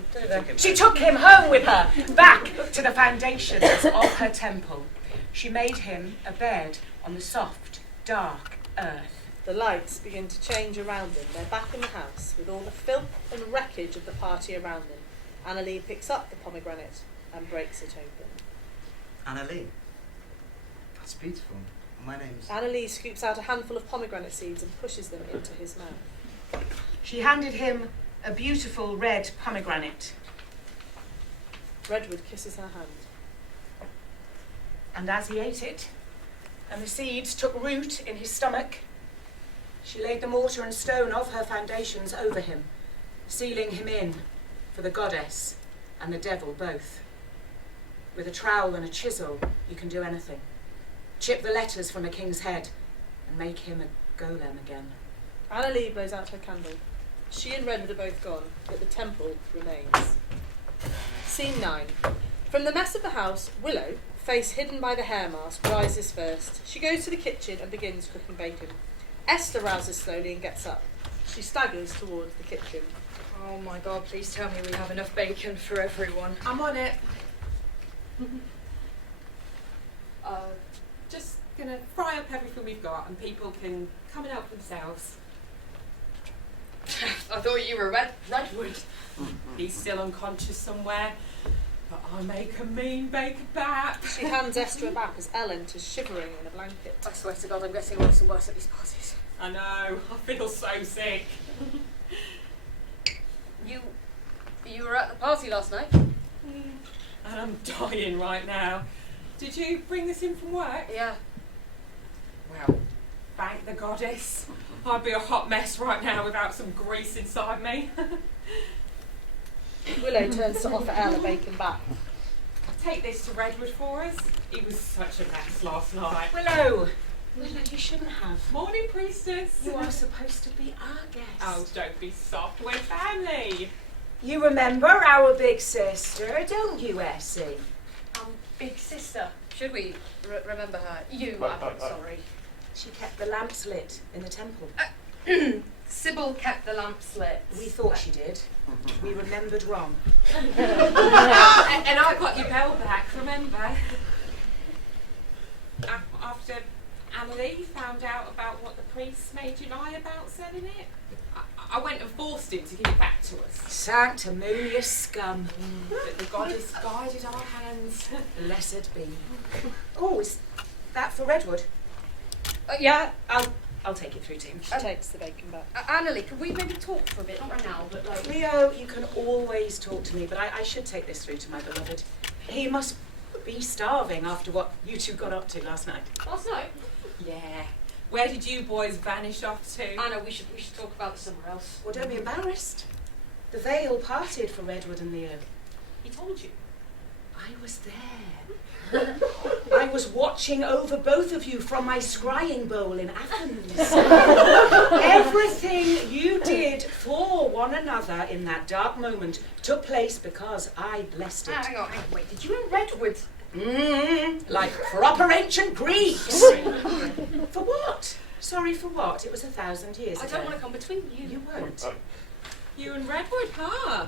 She took him home with her, back to the foundations of her temple. She made him a bed on the soft, dark earth. The lights begin to change around them. They're back in the house, with all the filth and wreckage of the party around them. Annalie picks up the pomegranate and breaks it open. Annalie. That's beautiful. My name's... Annalie scoops out a handful of pomegranate seeds and pushes them into his mouth. She handed him a beautiful red pomegranate. Redwood kisses her hand. And as he ate it, and the seeds took root in his stomach, she laid the mortar and stone of her foundations over him, sealing him in for the goddess and the devil both. With a trowel and a chisel, you can do anything. Chip the letters from a king's head and make him a golem again. Annalie blows out her candle. She and Redwood are both gone, but the temple remains. Scene 9. From the mess of the house, Willow, face hidden by the hair mask, rises first. She goes to the kitchen and begins cooking bacon. Esther rouses slowly and gets up. She staggers towards the kitchen. Oh my God, please tell me we have enough bacon for everyone. I'm on it. Just gonna fry up everything we've got and people can come and help themselves. I thought you were Redwood. He's still unconscious somewhere, but I'll make a mean bacon bat. She hands Esther a back as Elle enters shivering in a blanket. I swear to God, I'm getting worse and worse at these parties. I know, I feel so sick. You were at the party last night? And I'm dying right now. Did you bring this in from work? Yeah. Well, thank the goddess. I'd be a hot mess right now without some grease inside me. Willow turns to offer Elle a bacon bat. Take this to Redwood for us. He was such a mess last night. Willow, you shouldn't have. Morning, priestess. You are supposed to be our guest. Oh, don't be soft. We're family. You remember our big sister, don't you, Essie? Big sister. Should we remember her? I'm sorry. She kept the lamps lit in the temple. Sybil kept the lamps lit. We thought she did. We remembered wrong. And I got your bell back, remember? After Annalie found out about what the priest made you lie about selling it, I went and forced him to give it back to us. Sanctimonious scum. But the goddess guided our hands. Blessed be. Oh, is that for Redwood? Yeah, I'll take it through to him. She takes the bacon bat. Annalie, can we maybe talk for a bit? Not right now, but like... Leo, you can always talk to me, but I should take this through to my beloved. He must be starving after what you two got up to last night. Last night? Yeah. Where did you boys vanish off to? Anna, we should talk about this somewhere else. Well, don't be embarrassed. The Vale parted for Redwood and Leo. He told you? I was there. I was watching over both of you from my scrying bowl in Athens. Everything you did for one another in that dark moment took place because I blessed it. Hang on, wait, did you and Redwood? Like proper ancient Greeks. For what? Sorry, for what? It was 1,000 years ago. I don't want to come between you. You won't. You and Redwood, huh?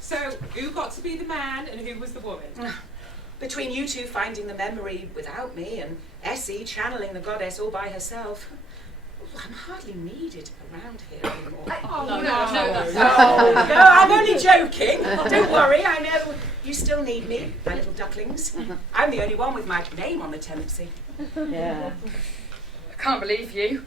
So, who got to be the man and who was the woman? Between you two finding the memory without me and Essie channeling the goddess all by herself, I'm hardly needed around here anymore. No, I'm only joking. Don't worry, I know you still need me, my little ducklings. I'm the only one with my name on the tenancy. Yeah. I can't believe you.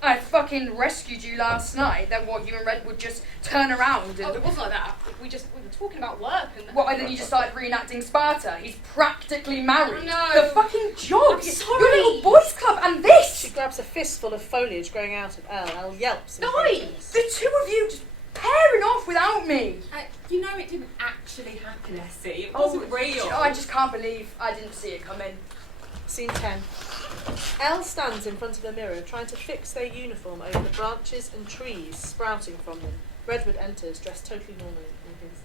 I fucking rescued you last night, then what, you and Redwood just turn around and... Oh, it wasn't like that. We were talking about work and... What, and then you just started reenacting Sparta? He's practically married. No. The fucking job! I'm sorry. Your little boys club and this! She grabs a fistful of foliage growing out of Elle. Elle yelps in Oi! protest. The two of you just pairing off without me! You know it didn't actually happen, Essie. It wasn't real. I just can't believe I didn't see it coming. Scene 10. Elle stands in front of a mirror trying to fix their uniform over the branches and trees sprouting from them. Redwood enters, dressed totally normally in his.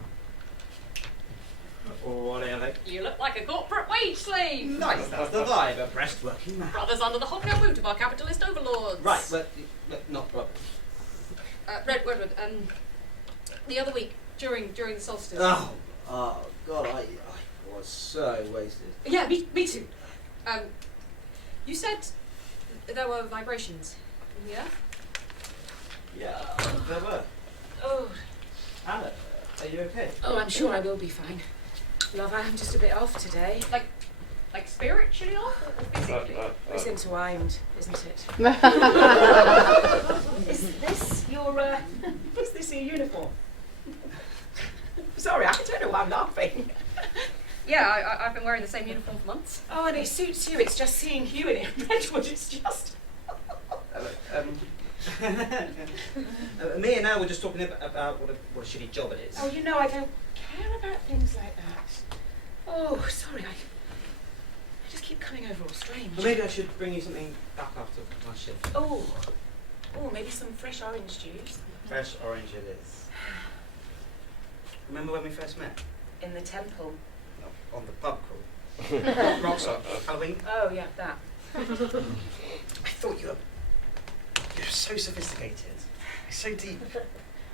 Whatever. You look like a corporate wage slave. Nice, that's the vibe, a breast working man. Brothers under the hobnail boot of our capitalist overlords. Right, but not brothers. Redwood, the other week, during the solstice. Oh God, I was so wasted. Yeah, me too. You said there were vibrations. Yeah? Yeah, there were. Oh, Anna, are you okay? oh, I'm sure I will be fine. Love, I'm just a bit off today. Like spiritually off or physically? It's intertwined, isn't it? Is this your uniform? Sorry, I don't know why I'm laughing. Yeah, I've been wearing the same uniform for months. Oh, and it suits you. It's just seeing you in it. Redwood, it's just... Me and Al were just talking about what a shitty job it is. Oh, you know, I don't care about things like that. Oh, sorry, I just keep coming over all strange. Well, maybe I should bring you something back after my shift. Oh, maybe some fresh orange juice. Fresh orange it is. Remember when we first met? In the temple. No, on the pub crawl. Rockstar. Halloween. Oh, yeah, that. I thought you were so sophisticated, so deep.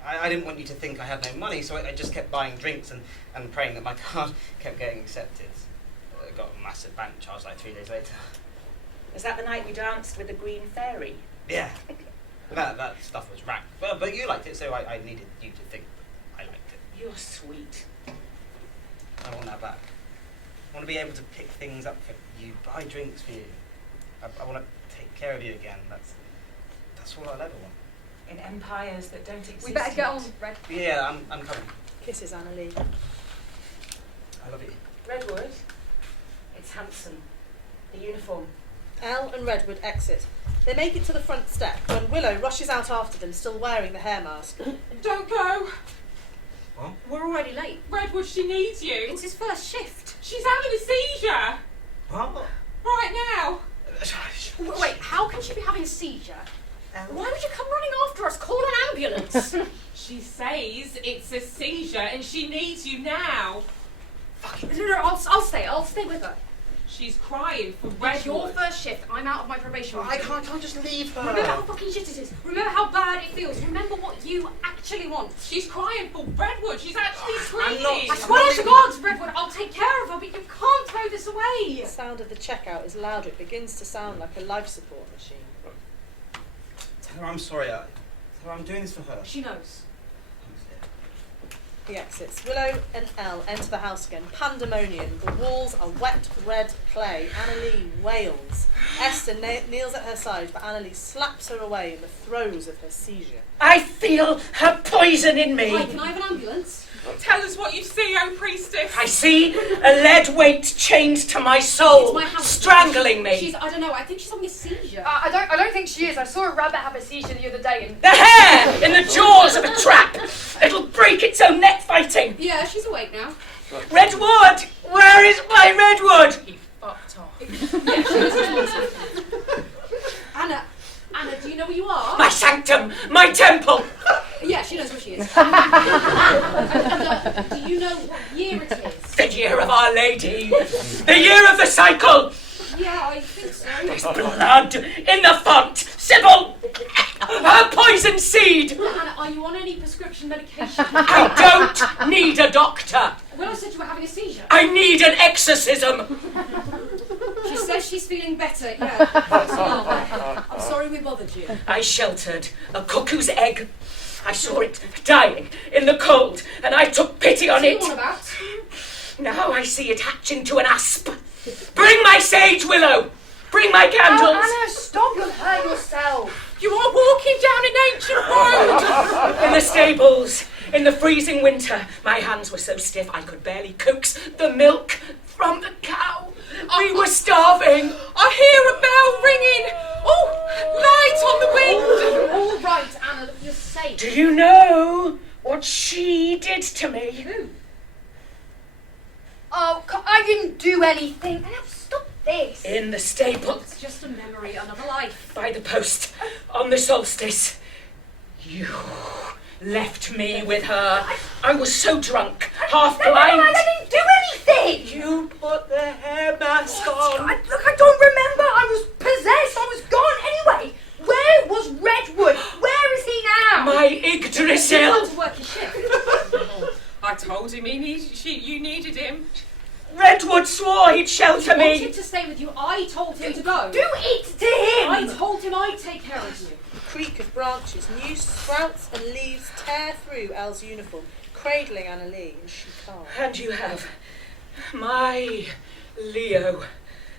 I didn't want you to think I had no money, so I just kept buying drinks and praying that my card kept getting accepted. I got a massive bank charge like 3 days later. Was that the night we danced with the green fairy? Yeah. That stuff was rank. But you liked it, so I needed you to think I liked it. You're sweet. I want that back. I want to be able to pick things up for you, buy drinks for you. I want to take care of you again. That's all I'll ever want. In empires that don't exist. We better get on, yet. Red. Yeah, I'm coming. Kisses Annalie. I love you. Redwood, it's handsome. The uniform. Elle and Redwood exit. They make it to the front step when Willow rushes out after them, still wearing the hair mask. Don't go! What? We're already late. Redwood, she needs you. It's his first shift. She's having a seizure! What? Right now! Wait, how can she be having a seizure? Why would you come running after us? Call an ambulance! She says it's a seizure and she needs you now. No, I'll stay with her. She's crying for It's your Redwood. first shift. I'm out of my probation. I can't just leave her. Remember how fucking shit it is. Remember how bad it feels. Remember what you actually want. She's crying for Redwood. She's actually screaming. I swear to God, Redwood, I'll take care of her, but you can't throw this away. The sound of the checkout is louder. It begins to sound like a life support machine. Tell her I'm sorry. Tell her I'm doing this for her. She knows. He exits. Willow and Elle enter the house again. Pandemonium. The walls are wet red clay. Annalie wails. Esther kneels at her side, but Annalie slaps her away in the throes of her seizure. I feel her poison in me. Right, can I have an ambulance? Tell us what you see, oh priestess. I see a lead weight chained to my soul, It's my house. strangling me. I don't know, I think she's having a seizure. I don't think she is. I saw a rabbit have a seizure the other day and... The hair in the jaws of a trap. It'll break its own neck fighting. Yeah, she's awake now. Redwood! Where is my redwood? He fucked off. Yeah, she is responsible. Anna, do you know where you are? My sanctum! My temple! Yeah, she knows where she is. Do you know what year it is? The year of Our Lady! The year of the cycle! Yeah, I think so. There's blood in the font! Sybil! Her poison seed! Anna, are you on any prescription medication? I don't need a doctor! When I said you were having a seizure. I need an exorcism! She says she's feeling better, yeah. I'm sorry we bothered you. I sheltered a cuckoo's egg. I saw it dying in the cold, and I took pity on it. What about? Now I see it hatch into an asp. Bring my sage willow! Bring my candles! Anna, stop, you'll hurt yourself. You are walking down an ancient road! In the stables, in the freezing winter, my hands were so stiff I could barely coax the milk from the cow. We were starving. I hear a bell ringing! Oh, light on the wind! All right, Anna, look, you're safe. Do you know what she did to me? Who? Oh, I didn't do anything. Anna, stop this. In the stable, It's just a memory, another life. by the post, on the solstice. You left me with her. I was so drunk, half blind. I didn't do anything. You put the hair mask on. Look, I don't remember. I was possessed. I was gone. Anyway, where was Redwood? Where is he now? My He Yggdrasil. had to work his shift. I told him you needed him. Redwood swore he'd shelter He wanted me. to stay with you. I told him to go. Do it to him. I told him I'd take care of you. The creak of branches, new sprouts and leaves tear through Elle's uniform, cradling Anna Lee as she calmed. And you have my Leo.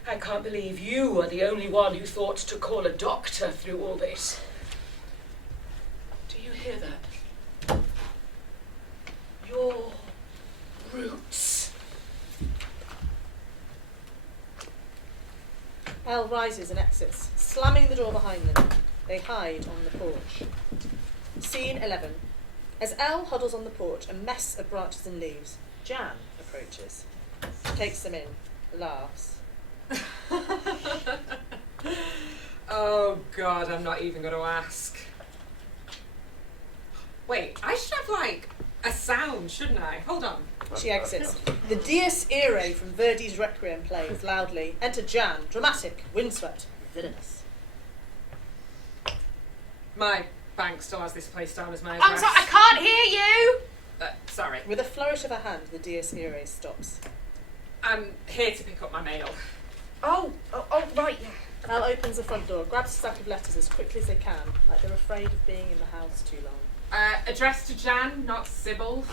I can't believe you are the only one who thought to call a doctor through all this. Do you hear that? Your roots. Elle rises and exits, slamming the door behind them. They hide on the porch. Scene 11. As Elle huddles on the porch, a mess of branches and leaves, Jan approaches. Takes them in, laughs. Oh God, I'm not even going to ask. Wait, I should have like a sound, shouldn't I? Hold on. She exits. The Dies Irae from Verdi's Requiem plays loudly. Enter Jan, dramatic, windswept, villainous. My bank still has this place down as my I'm address. sorry, I can't hear you. Sorry. With a flourish of her hand, the Dies Irae stops. I'm here to pick up my mail. Oh, right, yeah. Elle opens the front door, grabs a stack of letters as quickly as they can, like they're afraid of being in the house too long. Addressed to Jan, not Sybil.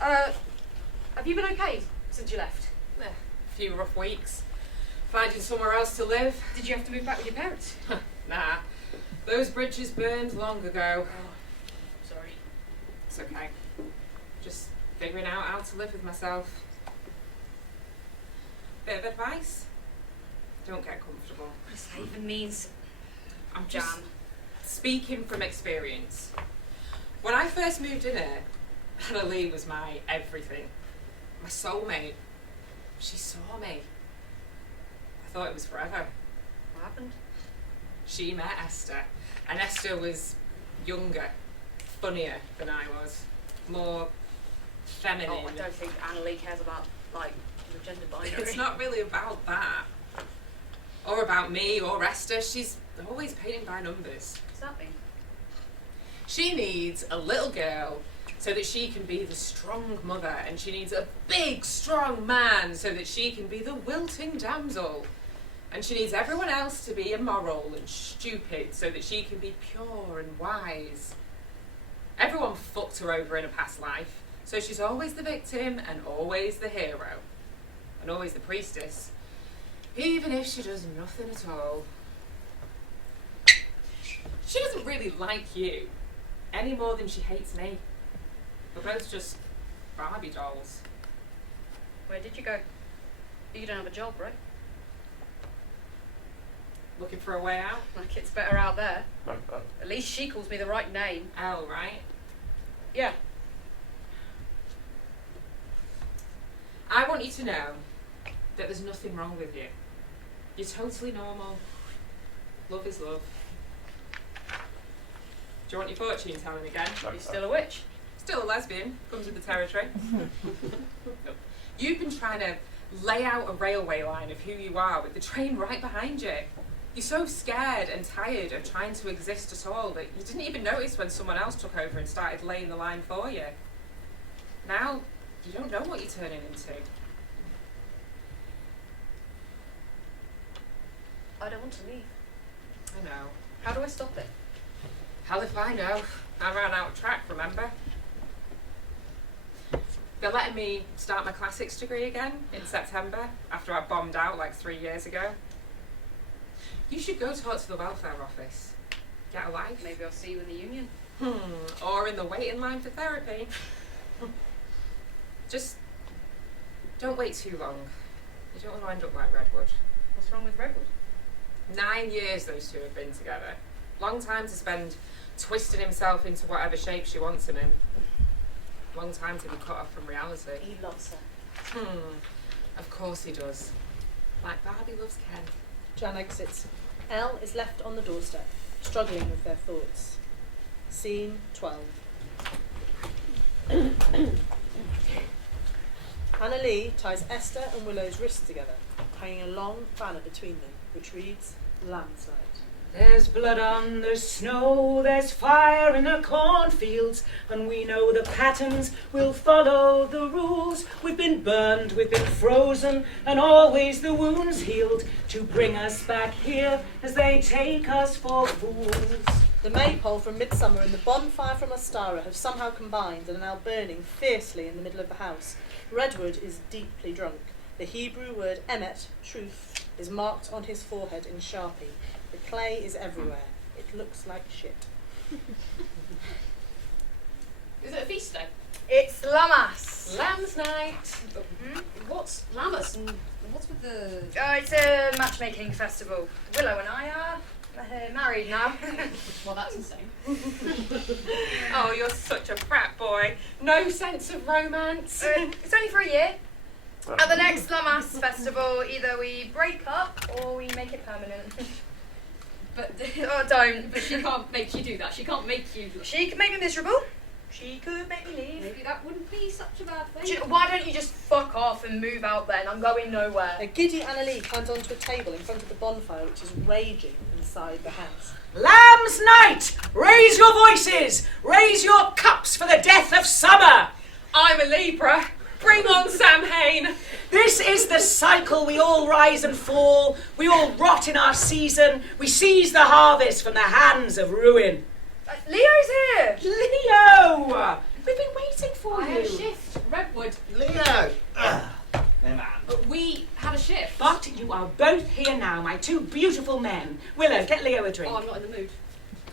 Have you been okay since you left? A few rough weeks. Finding somewhere else to live. Did you have to move back with your parents? Nah. Those bridges burned long ago. Sorry. It's okay. Just figuring out how to live with myself. Bit of advice? Don't get comfortable. What does that even means? I'm just Jan. speaking from experience. When I first moved in here, Anna Lee was my everything. My soulmate. She saw me. I thought it was forever. What happened? She met Esther, and Esther was younger, funnier than I was, more feminine. Oh, I don't think Anna Lee cares about, like, the gender binary. It's not really about that. Or about me or Esther. She's always painting by numbers. What does that mean? She needs a little girl so that she can be the strong mother, and she needs a big, strong man so that she can be the wilting damsel. And she needs everyone else to be immoral and stupid so that she can be pure and wise. Everyone fucked her over in a past life, so she's always the victim and always the hero. And always the priestess, even if she does nothing at all. She doesn't really like you, any more than she hates me. We're both just Barbie dolls. Where did you go? You don't have a job, right? Looking for a way out? Like, it's better out there. At least she calls me the right name. Elle, right? Yeah. I want you to know that there's nothing wrong with you. You're totally normal. Love is love. Do you want your fortune telling again? You're still a witch. Still a lesbian. Comes with the territory. You've been trying to lay out a railway line of who you are with the train right behind you. You're so scared and tired of trying to exist at all that you didn't even notice when someone else took over and started laying the line for you. Now, you don't know what you're turning into. I don't want to leave. I know. How do I stop it? Hell if I know. I ran out of track, remember? They're letting me start my classics degree again in September after I bombed out like 3 years ago. You should go talk to the welfare office. Get a life. Maybe I'll see you in the union. Or in the waiting line for therapy. Just don't wait too long. You don't want to end up like Redwood. What's wrong with Redwood? 9 years those two have been together. Long time to spend twisting himself into whatever shape she wants him in. Long time to be cut off from reality. He loves her. Of course he does. Like Barbie loves Ken. Jan exits. Elle is left on the doorstep, struggling with their thoughts. Scene 12. Anna Lee ties Esther and Willow's wrists together, hanging a long banner between them, which reads, Landslide. There's blood on the snow, there's fire in the cornfields, and we know the patterns will follow the rules. We've been burned, we've been frozen, and always the wounds healed to bring us back here as they take us for fools. The maypole from Midsummer and the bonfire from Ostara have somehow combined and are now burning fiercely in the middle of the house. Redwood is deeply drunk. The Hebrew word emet, truth, is marked on his forehead in Sharpie. The clay is everywhere. It looks like shit. Is it a feast day? It's Lamas. Lamb's night. What's Lammas and what's with the... It's a matchmaking festival. Willow and I are married now. Well, that's insane. Oh, you're such a frat boy. No sense of romance. It's only for a year. At the next Lamas festival, either we break up or we make it permanent. But Oh, don't. But she can't make you do that. She can't make you... She could make me miserable. She could make me leave. Maybe that wouldn't be such a bad thing. Why don't you just fuck off and move out then? I'm going nowhere. A giddy Anna Lee climbs onto a table in front of the bonfire, which is raging inside the house. Lamb's night! Raise your voices! Raise your cups for the death of summer! I'm a Libra. Bring on Samhain. This is the cycle. We all rise and fall. We all rot in our season. We seize the harvest from the hands of ruin. Leo's here! Leo! We've been waiting for I you. had a shift. Redwood. Leo! No, man. But we had a shift. But you are both here now, my two beautiful men. Willow, get Leo a drink. Oh, I'm not in the mood.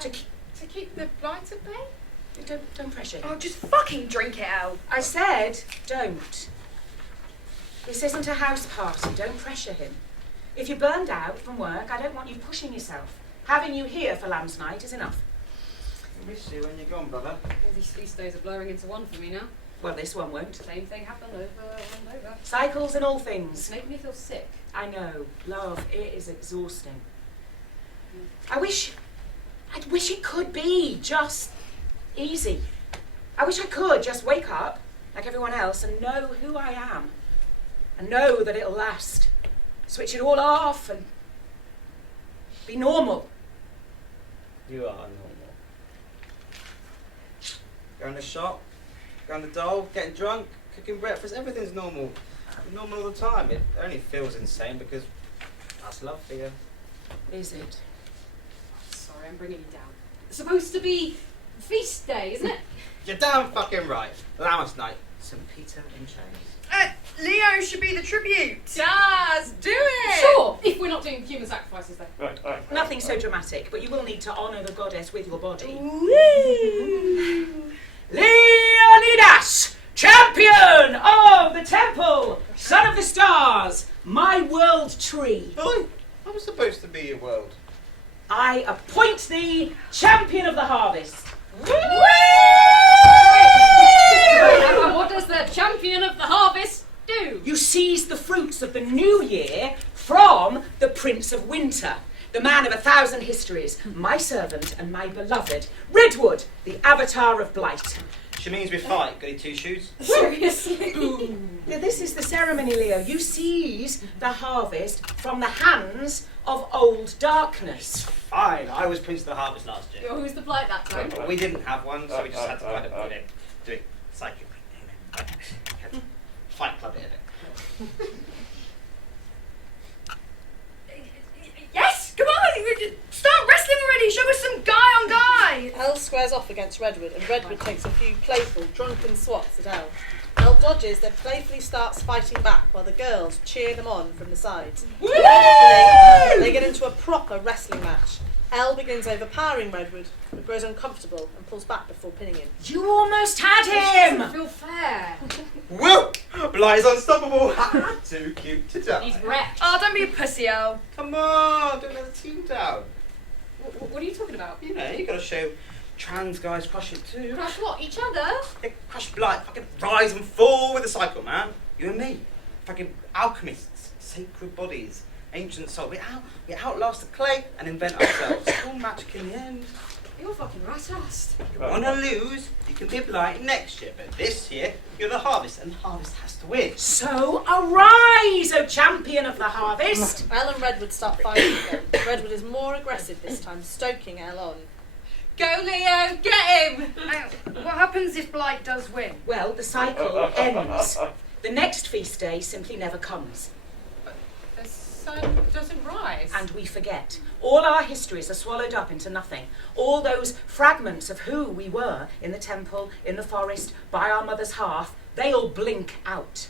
To keep the blight at bay? don't pressure him. Oh, just fucking drink it out. I said don't. This isn't a house party. Don't pressure him. If you're burned out from work, I don't want you pushing yourself. Having you here for Lamb's night is enough. I miss you when you're gone, brother. All these feast days are blurring into one for me now. Well, this one won't. Same thing happened over and over. Cycles in all It's things. making me feel sick. I know. Love, it is exhausting. I wish it could be just easy. I wish I could just wake up like everyone else and know who I am. And know that it'll last. Switch it all off and be normal. You are normal. Going to the shop, going to the doll, getting drunk, cooking breakfast, everything's normal. Normal all the time. It only feels insane because that's love for you. Is it? Sorry, I'm bringing you down. It's supposed to be feast day, isn't it? You're damn fucking right. Lammas night. St. Peter in chains. Leo should be the tribute. Jazz, do it! Sure, if we're not doing human sacrifices then. Right. Nothing so dramatic, but you will need to honour the goddess with your body. Woo! Leonidas, champion of the temple, son of the stars, my world tree. Oi, I was supposed to be your world. I appoint thee champion of the harvest. And what does the champion of the harvest do? You seize the fruits of the new year from the Prince of Winter, the man of 1,000 histories, my servant and my beloved, Redwood, the avatar of blight. She means we fight, goody two shoes. Seriously? Now, this is the ceremony, Leo. You seize the harvest from the hands of old darkness. Fine, I was Prince of the Harvest last year. Who was the blight that time? We didn't have one, so we just had to kind of do it psychically. Fight club it a bit. Yes, come on, start wrestling already. Show us some guy on guy. Elle squares off against Redwood, and Redwood takes a few playful, drunken swats at Elle. Elle dodges, then playfully starts fighting back while the girls cheer them on from the sides. Eventually, they get into a proper wrestling match. Elle begins overpowering Redwood, but grows uncomfortable and pulls back before pinning him. You almost had Doesn't him! feel fair. Whoa! Blight is unstoppable! Too cute to die. He's wrecked. Oh, don't be a pussy, Elle. Come on, don't let the team down. What are you talking about? You know, you gotta show trans guys crush it too. Crush what? Each other? They crush Blight, fucking rise and fall with the cycle, man. You and me. Fucking alchemists, sacred bodies, ancient soul. We outlast the clay and invent ourselves. It's all magic in the end. You're fucking rat-assed. You wanna lose, you can be Blight next year, but this year, you're the harvest, and the harvest has to win. So arise, O champion of the harvest! Elle and Redwood start fighting again. Redwood is more aggressive this time, stoking Elle on. Go, Leo! Get him! What happens if Blight does win? Well, the cycle ends. The next feast day simply never comes. The sun doesn't rise. And we forget. All our histories are swallowed up into nothing. All those fragments of who we were in the temple, in the forest, by our mother's hearth, they all blink out.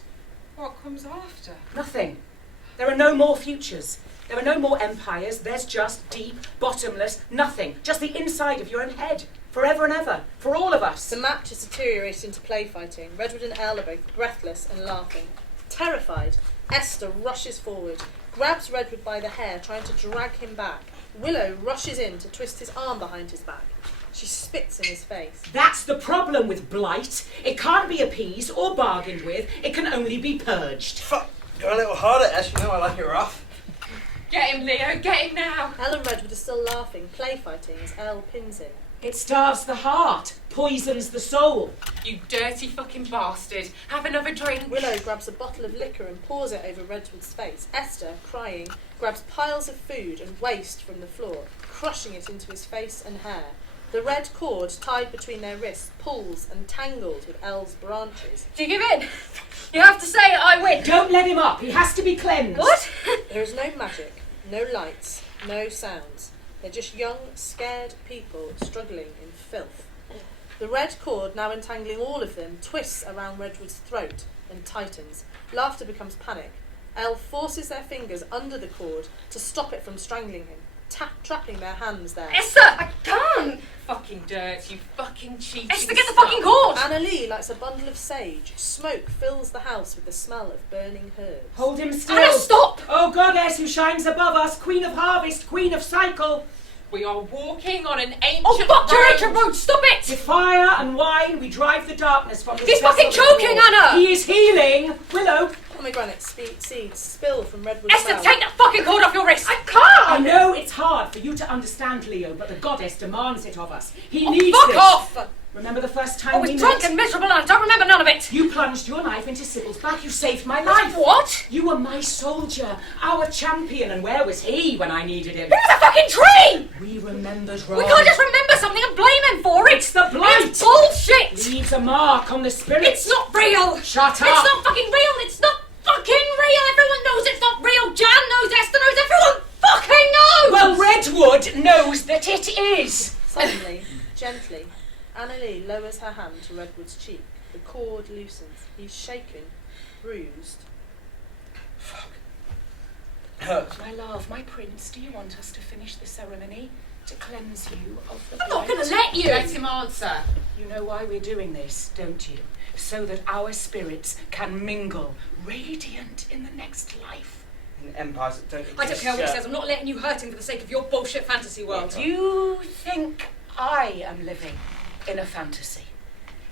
What comes after? Nothing. There are no more futures. There are no more empires. There's just deep, bottomless nothing. Just the inside of your own head. Forever and ever. For all of us. The match is deteriorated into play fighting. Redwood and Elle are both breathless and laughing. Terrified, Esther rushes forward, grabs Redwood by the hair, trying to drag him back. Willow rushes in to twist his arm behind his back. She spits in his face. That's the problem with blight. It can't be appeased or bargained with. It can only be purged. Fuck, go a little harder, Ash. You know I like it rough. Get him, Leo! Get him now! Elle and Redwood are still laughing, play fighting as Elle pins him. It starves the heart, poisons the soul. You dirty fucking bastard. Have another drink. Willow grabs a bottle of liquor and pours it over Redwood's face. Esther, crying, grabs piles of food and waste from the floor, crushing it into his face and hair. The red cord tied between their wrists pulls and tangles with Elle's branches. Do you give in? You have to say I win. Don't let him up. He has to be cleansed. What? There is no magic, no lights, no sounds. They're just young, scared people struggling in filth. The red cord, now entangling all of them, twists around Redwood's throat and tightens. Laughter becomes panic. Elle forces their fingers under the cord to stop it from strangling him, trapping their hands there. Esther, I can't. Fucking dirt, you fucking cheating Esther, get the scum. fucking cord. Annalie lights a bundle of sage. Smoke fills the house with the smell of burning herbs. Hold him still. Anna, stop. Oh goddess who shines above us, queen of harvest, queen of cycle. We are walking on an ancient Oh, fuck your road. ancient road. Stop it. With fire and wine we drive the darkness from this He's vessel fucking of choking, war. Anna. He is healing. Willow. Pomegranate seeds spill from Redwood's Esther, mouth. take that fucking cord off your wrist. I I can't. know it's hard for you to understand, Leo, but the goddess demands it of us. He Oh, needs fuck this. off. Remember the first time I we was drunk met? and miserable and I don't remember none of it. You plunged your knife into Sybil's back. You saved my life. What? You were my soldier, our champion, and where was he when I needed him? He was a fucking tree. We remembered wrong. We can't just remember something and blame him for it. It's the blight. It's bullshit. Leaves a mark on the spirit. It's not real. Shut It's up. not fucking real. It's not fucking real. Everyone knows it's not real. Jan knows. Esther knows. Everyone fucking knows. Well, Redwood knows that it is. Suddenly, gently, Annalie lowers her hand to Redwood's cheek. The cord loosens. He's shaken, bruised. Hurts. My love, my prince, do you want us to finish the ceremony? To cleanse you of the I'm not blight? gonna let you. Let him answer. You know why we're doing this, don't you? So that our spirits can mingle, radiant in the next life. In empires that don't exist. I don't care what he says. I'm not letting you hurt him for the sake of your bullshit fantasy world. You think I am living in a fantasy?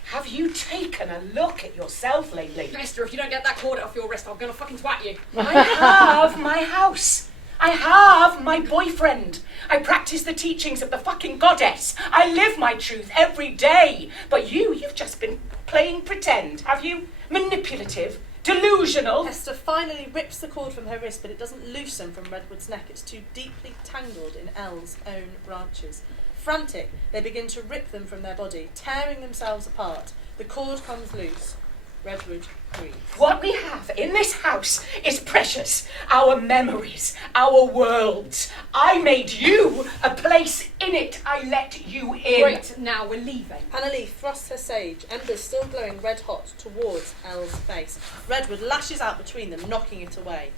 Have you taken a look at yourself lately? Esther, if you don't get that cord off your wrist, I'm gonna fucking twat you. I have my house. I have my boyfriend. I practice the teachings of the fucking goddess. I live my truth every day. But you've just been playing pretend, have you? Manipulative, delusional. Esther finally rips the cord from her wrist, but it doesn't loosen from Redwood's neck. It's too deeply tangled in Elle's own branches. Frantic, they begin to rip them from their body, tearing themselves apart. The cord comes loose. Redwood breathes. What we have in this house is precious. Our memories, our worlds. I made you a place in it. I let you in. Right, now we're leaving. Annalee thrusts her sage, embers still glowing red hot, towards Elle's face. Redwood lashes out between them, knocking it away.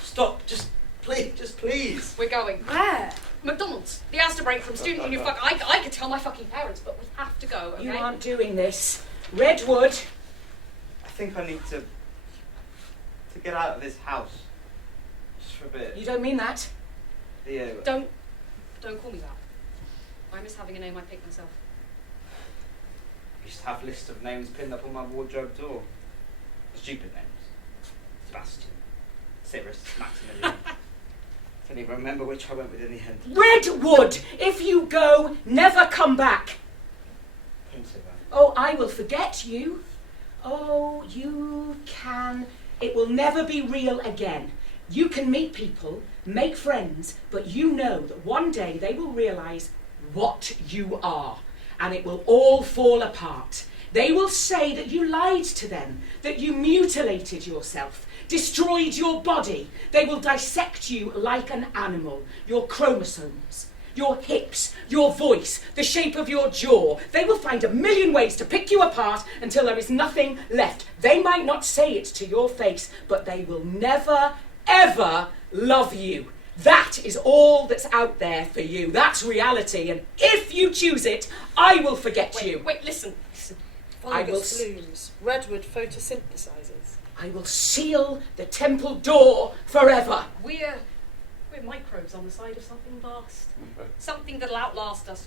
Stop, just please. We're going. Where? McDonald's. The Astor break from student union. Fuck, I could tell my fucking parents, but we have to go, okay? You aren't doing this. Redwood. I think I need to get out of this house. Just for a bit. You don't mean that? Yeah. Don't call me that. I miss having a name I picked myself. I used to have lists of names pinned up on my wardrobe door. Stupid names. Sebastian, Cyrus, Maximilian. I don't even remember which I went with in the end. Redwood! If you go, never come back. Principal. Oh, I will forget you. Oh, you can. It will never be real again. You can meet people, make friends, but you know that one day they will realise what you are, and it will all fall apart. They will say that you lied to them, that you mutilated yourself, destroyed your body. They will dissect you like an animal, your chromosomes, your hips, your voice, the shape of your jaw. They will find a million ways to pick you apart until there is nothing left. They might not say it to your face, but they will never, ever love you. That is all that's out there for you. That's reality. And if you choose it, I will forget you. Wait, listen. Fungus blooms. Redwood photosynthesizes. I will seal the temple door forever. We're microbes on the side of something vast. Something that'll outlast us.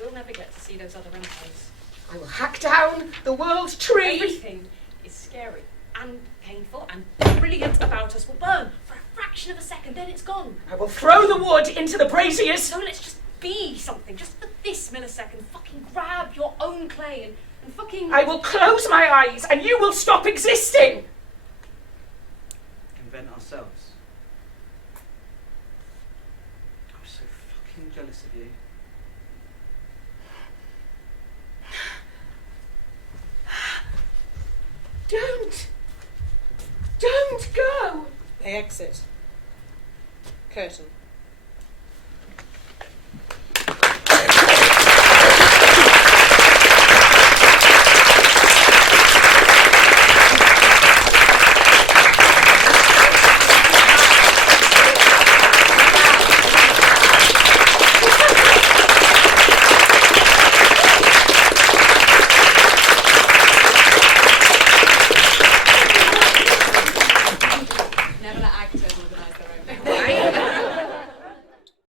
We'll never get to see those other empires. I will hack down the world tree. Everything is scary and painful and brilliant about us will burn for a fraction of a second, then it's gone. I will throw the wood into the braziers. So let's just be something, just for this millisecond. Fucking grab your own clay and fucking... I will close my eyes and you will stop existing. Invent ourselves. I'm so fucking jealous of you. Don't go. They exit. Curtain.